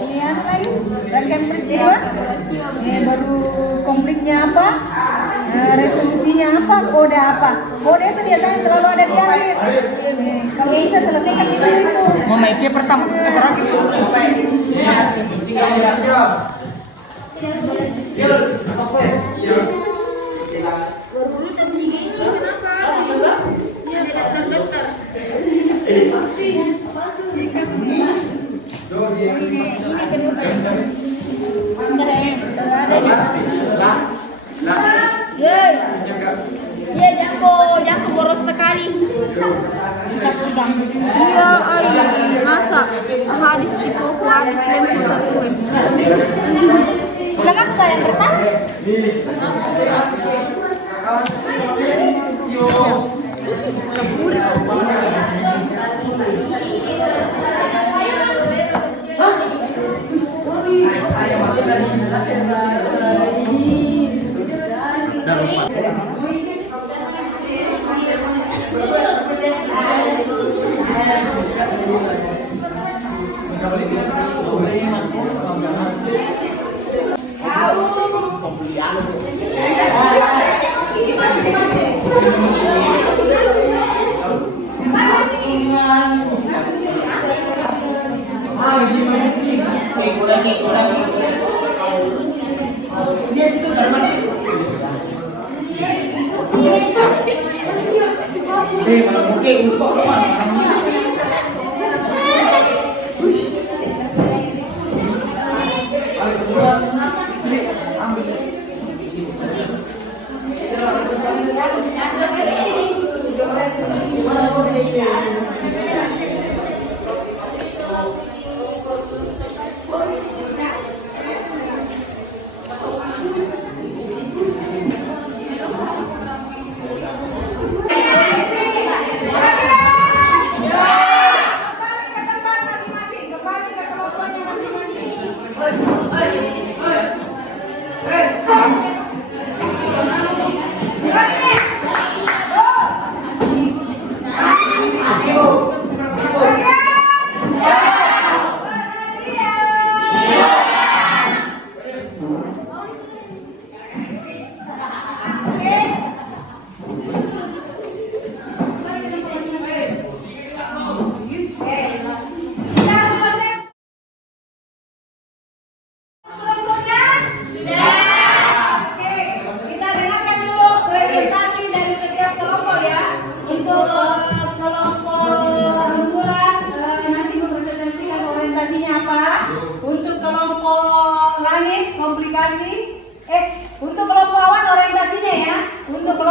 Lihat lagi rangkaian peristiwa. Baru konfliknya apa? Resolusinya apa? Kode apa? Kode itu biasanya selalu ada di akhir. Kalau bisa selesaikan itu. Mama itu pertama, terakhir. Ya, Janko boros sekali. Iya, masa habis tipu habis lempar satu lem. Kenapa kau yang pertama?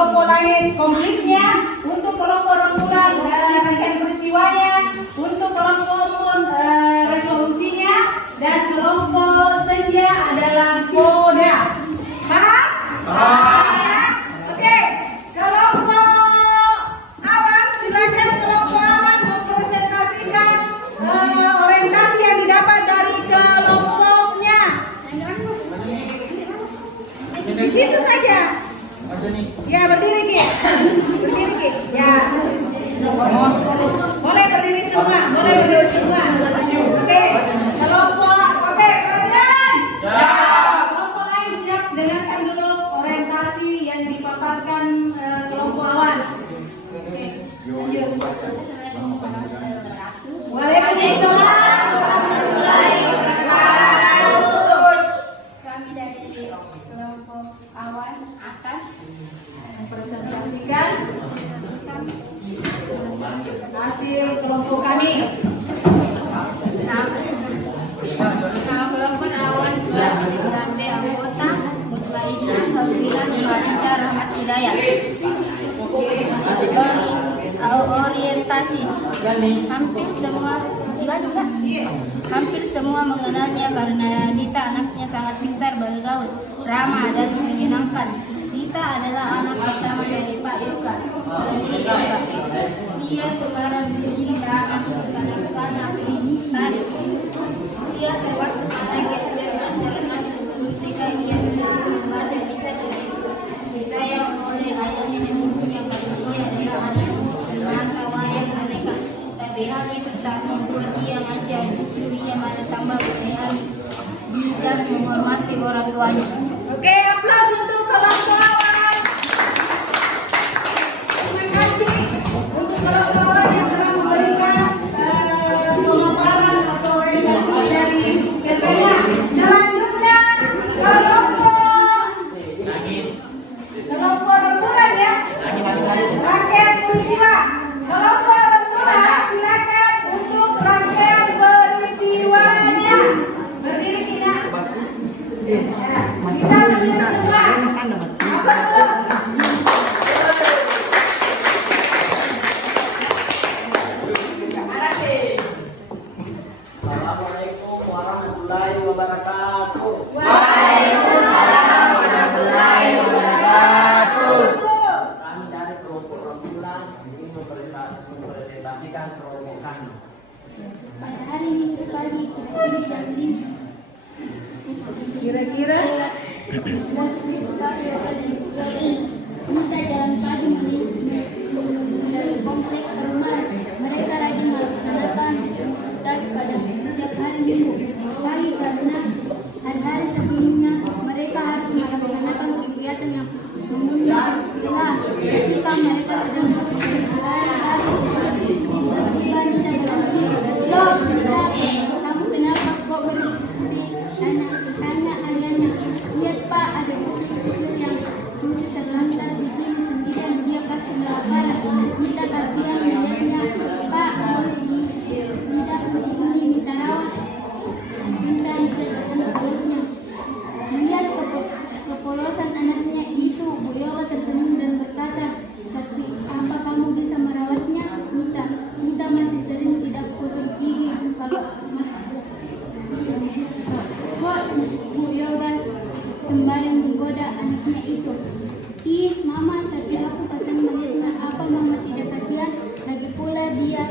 kelompok lain komplitnya, untuk kelompok rembulan rangkaian peristiwanya, untuk kelompok moon resolusinya, dan kelompok senja adalah koda. Paham? Paham. Oke, kelompok awan, silakan kelompok awan mempresentasikan orientasi yang didapat dari kelompoknya. Di situ saja. Ya, berdiri Ki. Berdiri Ki. Ya. Boleh berdiri semua, boleh berdiri semua. Oke, kelompok oke, perhatian. Kelompok lain siap, dengarkan dulu orientasi yang dipaparkan kelompok awan. Waalaikumsalam warahmatullahi wabarakatuh. Kami dari kelompok awan akan Presentasikan hasil kelompok kami. Nama kelompok awan kelas Lambe anggota Mutmainah Saubilan Indonesia Rahmat Hidayat. Orientasi hampir semua mengenalnya karena Dita anaknya sangat pintar, bergaul, ramah dan menyenangkan. Dita adalah anak pertama dari Pak Yoga. Dia sekarang tidak kanak-kanak tari. Dia termasuk anak yang cerdas karena ketika ia bisa membaca Dita disayang oleh ayahnya dan ibunya karena dia adalah anak rangka wayang mereka. Tapi hal itu tak membuat dia manja, justru ia malah tambah berani dan menghormati orang tuanya. Oke, aplaus untuk kelompok awan. Terima kasih untuk kelompok awan yang telah memberikan pemaparan atau orientasi dari kegiatannya. Selanjutnya kelompok rembulan ya. Rangkaian peristiwa. Kelompok rembulan silakan untuk rangkaian peristiwanya. Berdiri kita. Bisa berdiri semua. Apa tuh? Assalamualaikum warahmatullahi wabarakatuh. Waalaikumsalam warahmatullahi wabarakatuh. Kami dari kelompok rembulan ingin mempresentasikan kelompok kami. Pada hari Minggu pagi, kira-kira jam 5. Kira-kira Kita jalan pagi dari komplek ke rumah. Mereka rajin melaksanakan aktivitas pada setiap hari Minggu pagi karena hari-hari sebelumnya mereka harus melaksanakan kegiatan yang mengundang istilah. Jika mereka sedang berlari-lari, tiba-tiba kita berhenti. Loh, kamu kenapa kok berhenti? Tanya ayahnya. Lihat Pak, ada kucing kecil yang lucu terlantar di sini sendirian. Dia pasti kelaparan. Kita kasihan melihatnya. Pak, tidak ini kita rawat. Minta dijadikan tugasnya. Melihat kepolosan anaknya itu, Bu Yoga tersenyum dan berkata, tapi apa kamu bisa merawatnya? Nita masih sering tidak kusut gigi kalau masih. Kok Bu Yoga sembari menggoda anaknya itu? Ih, Mama, tapi aku kasihan melihatnya. Apa Mama tidak kasihan? Lagi pula dia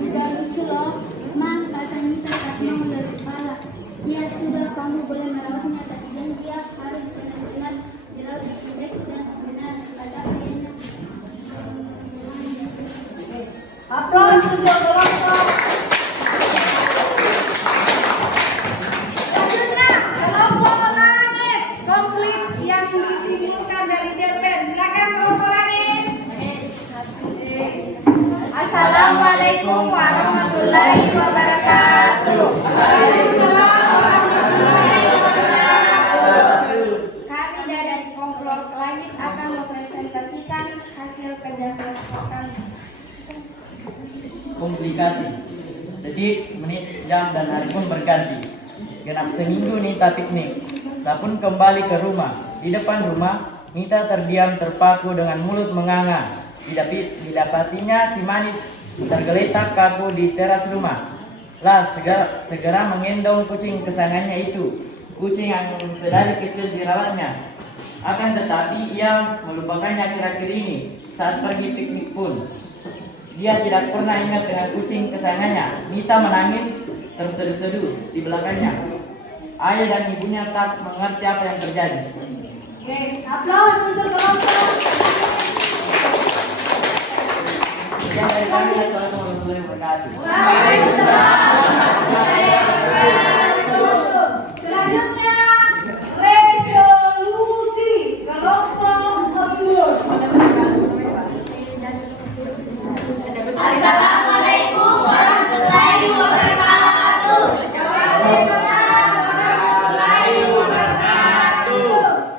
tidak lucu loh. Ma, kata Nita tak mau berkepala. Ya sudah, kamu boleh merawatnya, tapi dan dia harus benar-benar dirawat baik dan benar pada ayahnya. aplaus untuk kelompok. Selanjutnya kelompok langit komplit yang ditimbulkan dari Jerpen. Silakan kelompok langit. Assalamualaikum warahmatullahi wabarakatuh. Kami dari kelompok langit akan mempresentasikan hasil kerja kelompok kami. Komplikasi. Detik, menit, jam, dan hari pun berganti. Genap seminggu nih tak piknik. Tak pun kembali ke rumah. Di depan rumah Mita terdiam terpaku dengan mulut menganga. Didapatinya si manis tergeletak kaku di teras rumah. Las segera menggendong kucing kesayangannya itu, kucing yang sedari kecil dirawatnya. Akan tetapi ia melupakannya akhir-akhir ini saat pergi piknik pun. Dia tidak pernah ingat dengan kucing kesayangannya. Mita menangis terseduh-seduh di belakangnya. Ayah dan ibunya tak mengerti apa yang terjadi. Oke, aplaus untuk kelompok. Sekian dari kami. Assalamualaikum warahmatullahi wabarakatuh. Selanjutnya resolusi kelompok Embun. Assalamualaikum warahmatullahi wabarakatuh.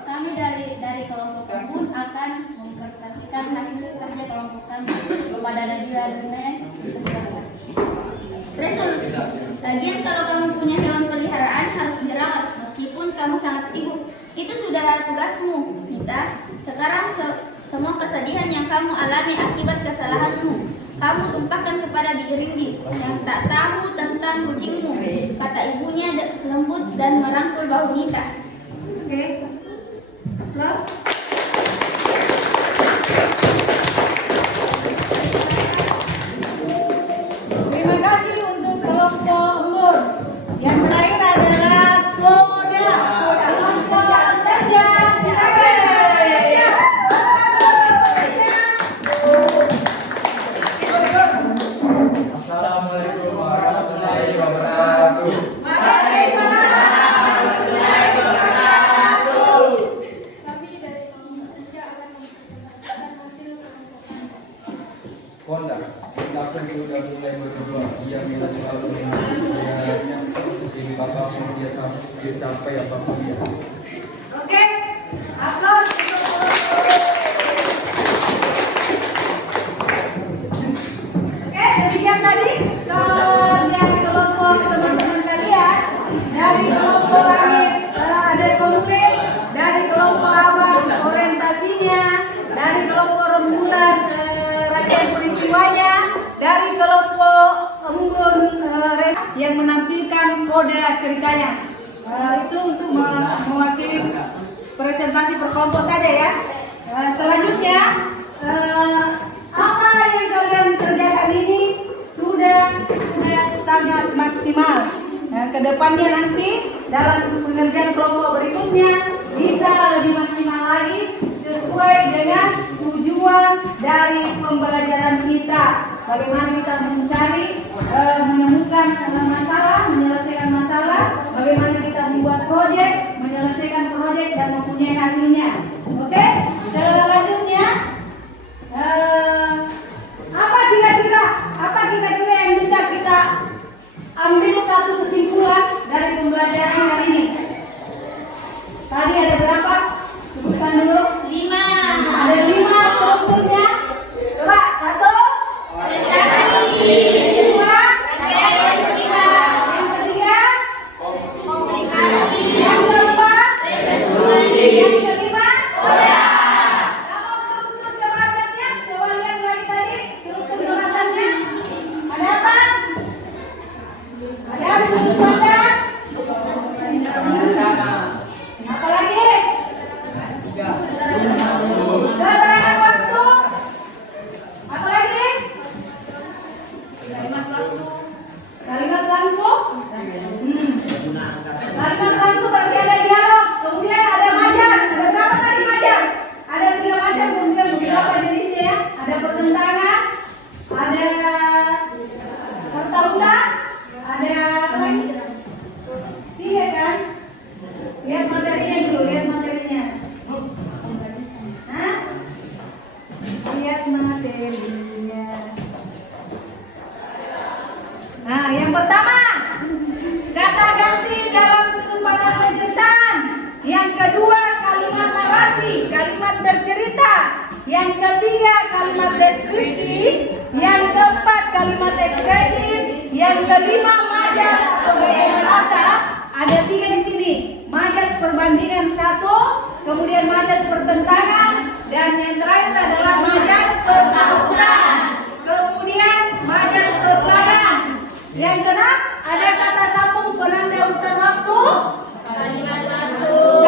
Kami dari kelompok Embun akan mempresentasikan hasil kerja kelompok kami kepada radio dunia. Resolusi. Lagian kalau kamu punya hewan peliharaan harus dirawat meskipun kamu sangat sibuk. Itu sudah tugasmu, Mita. Sekarang semua kesedihan yang kamu alami akibat kesalahanmu kamu tumpahkan kepada Biringgi yang tak tahu tentang kucingmu, kata ibunya lembut dan merangkul bahu Mita. Oke. Plus. Terima kasih untuk kelompok Embun. Yang terakhir adalah Koda. Langsung saja, silakan. Assalamualaikum warahmatullahi wabarakatuh. Kami dari kelompok Senja akan mempresentasikan hasil kelompok kami. Konda, kita sudah mulai berdua. Ia bila selalu mengajarnya sehingga apapun dia capai apapun dia. Oke. Aplaus untuk Oke, demikian tadi kerja kelompok teman-teman kalian. Dari kelompok langit ada konflik, dari kelompok awan orientasinya, dari kelompok rembulan rangkaian peristiwanya, dari kelompok Embun yang menampilkan kode ceritanya. Itu untuk mewakili presentasi per kelompok saja ya. Selanjutnya apa yang kalian kerjakan ini sudah sangat maksimal. Kedepannya nanti dalam pengerjaan kelompok berikutnya bisa lebih maksimal lagi sesuai dengan tujuan dari pembelajaran kita. Bagaimana kita menemukan masalah, menyelesaikan masalah, bagaimana kita membuat proyek, menyelesaikan proyek dan mempunyai hasilnya. Oke? Selanjutnya apa kira-kira yang bisa kita ambil satu kesimpulan dari pembelajaran hari ini? Tadi ada berapa? Sebutkan dulu. 5. Ada 5 strukturnya. Coba 1. Orientasi. 2. Rangkaian peristiwa. Yang ketiga. Komunikasi. Yang keempat. Resolusi. Yang kelima. Koda. Apa struktur kebahasannya? Coba lihat lagi tadi struktur kebahasannya. Ada apa? Ada sudut pandang. Apa lagi? Keterangan waktu. Apa lagi? Kalimat waktu. Kalimat langsung. Kalimat langsung berarti ada dialog. Kemudian ada majas. Ada berapa tadi majas? Ada 3 macam. Kemudian beberapa jenisnya ya. Ada pertentangan. Ada pertarungan. Ada apa lagi? 3 kan? Lihat materinya dulu. Lihat materinya. Hah? Lihat materinya. Nah, yang pertama, kata ganti dalam sudut pandang penceritaan. Yang kedua, kalimat narasi, kalimat bercerita. Yang ketiga, kalimat deskripsi. Yang keempat, kalimat ekspresif. Yang kelima, majas atau gaya bahasa. Ada 3 di sini. Majas perbandingan 1, kemudian majas pertentangan, dan yang terakhir adalah majas pertautan, kemudian majas perkelahian. Yang keenam ada kata sambung penanda urutan waktu, kalimat langsung.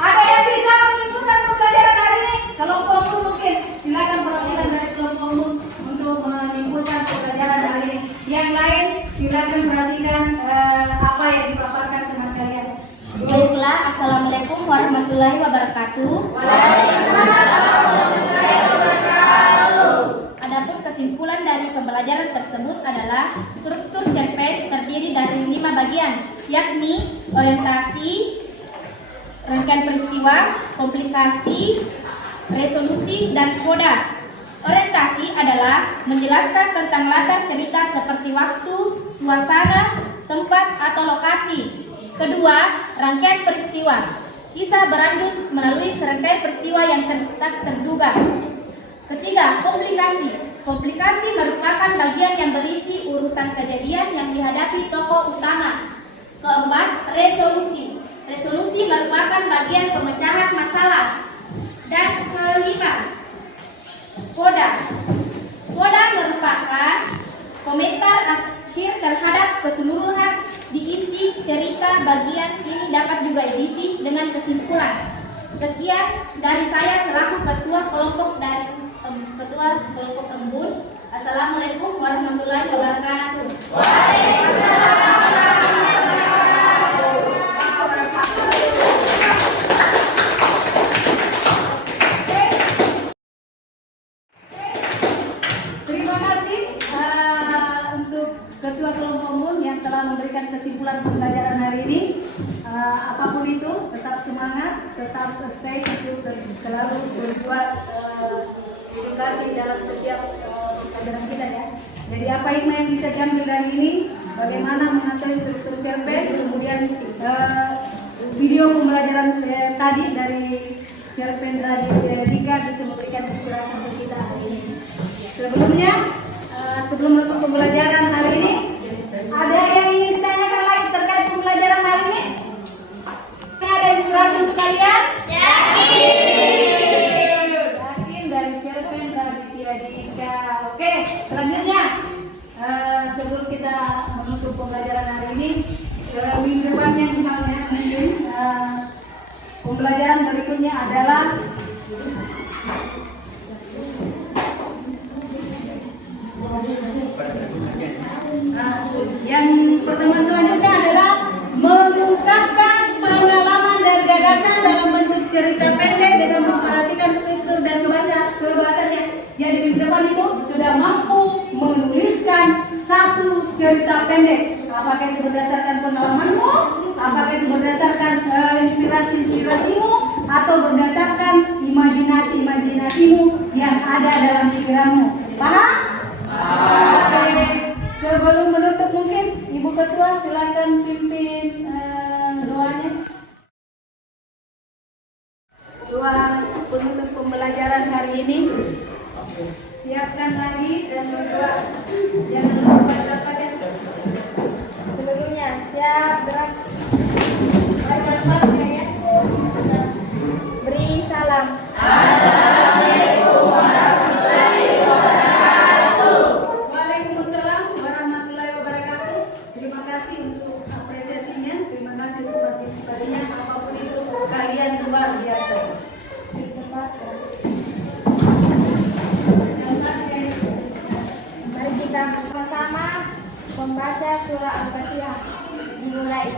Ada yang bisa menyimpulkan pembelajaran hari ini? Kelompok mungkin silakan perwakilan dari kelompok untuk menyimpulkan pembelajaran hari ini. Yang lain silakan perhatikan apa yang dipaparkan teman kalian. Baiklah, Assalamualaikum warahmatullahi wabarakatuh. Adapun kesimpulan dari pembelajaran tersebut adalah struktur cerpen terdiri dari 5 bagian, yakni orientasi, rangkaian peristiwa, komplikasi, resolusi, dan koda. Orientasi adalah menjelaskan tentang latar cerita seperti waktu, suasana, tempat, atau lokasi. Kedua, rangkaian peristiwa. Kisah berlanjut melalui serangkaian peristiwa yang tak terduga. Ketiga, komplikasi. Komplikasi merupakan bagian yang berisi urutan kejadian yang dihadapi tokoh utama. Keempat, resolusi. Resolusi merupakan bagian pemecahan masalah. Dan kelima, koda. Koda merupakan komentar akhir terhadap keseluruhan diisi cerita. Bagian ini dapat juga diisi dengan kesimpulan. Sekian dari saya selaku ketua kelompok Embun. Assalamualaikum warahmatullahi wabarakatuh. Terima kasih untuk ketua kelompok Embun yang telah memberikan kesimpulan pembelajaran hari ini. Apapun itu, tetap semangat, tetap stay untuk selalu berbuat edukasi dalam setiap pelajaran kita ya. Jadi apa hikmah yang bisa diambil dari ini? Bagaimana mengatur struktur cerpen, kemudian video pembelajaran tadi dari cerpen dari Rika bisa memberikan inspirasi untuk kita hari ini. Sebelumnya, sebelum menutup pembelajaran hari ini, ada yang ingin ditanyakan lagi terkait pembelajaran hari ini? Ada inspirasi untuk kalian? Yakin dari cerpen dari Rika. Oke, selanjutnya sebelum kita menutup pembelajaran hari ini, minggu depannya misalnya mungkin pembelajaran berikutnya adalah yang pertemuan selanjutnya adalah mengungkapkan pengalaman dan gagasan dalam bentuk cerita pendek dengan memperhatikan struktur dan kebahasannya. Jadi di depan itu sudah mampu menuliskan satu cerita pendek. Apakah itu berdasarkan pengalamanmu, apakah itu berdasarkan inspirasi-inspirasimu, atau berdasarkan imajinasi-imajinasimu yang ada dalam pikiranmu. Paham? Oke. Sebelum menutup mungkin Ibu Ketua silakan pimpin doanya. Doa penutup pembelajaran hari ini. Siapkan lagi dan berdoa. Jangan lupa dapat ya. Sebelumnya, siap gerak. Beri salam. Assalamualaikum warahmatullahi wabarakatuh. Waalaikumsalam warahmatullahi wabarakatuh. Terima kasih untuk apresiasinya, terima kasih untuk partisipasinya. Apapun itu kalian luar biasa. Mari kita bersama membaca surah Al-Fatihah. Dimulai.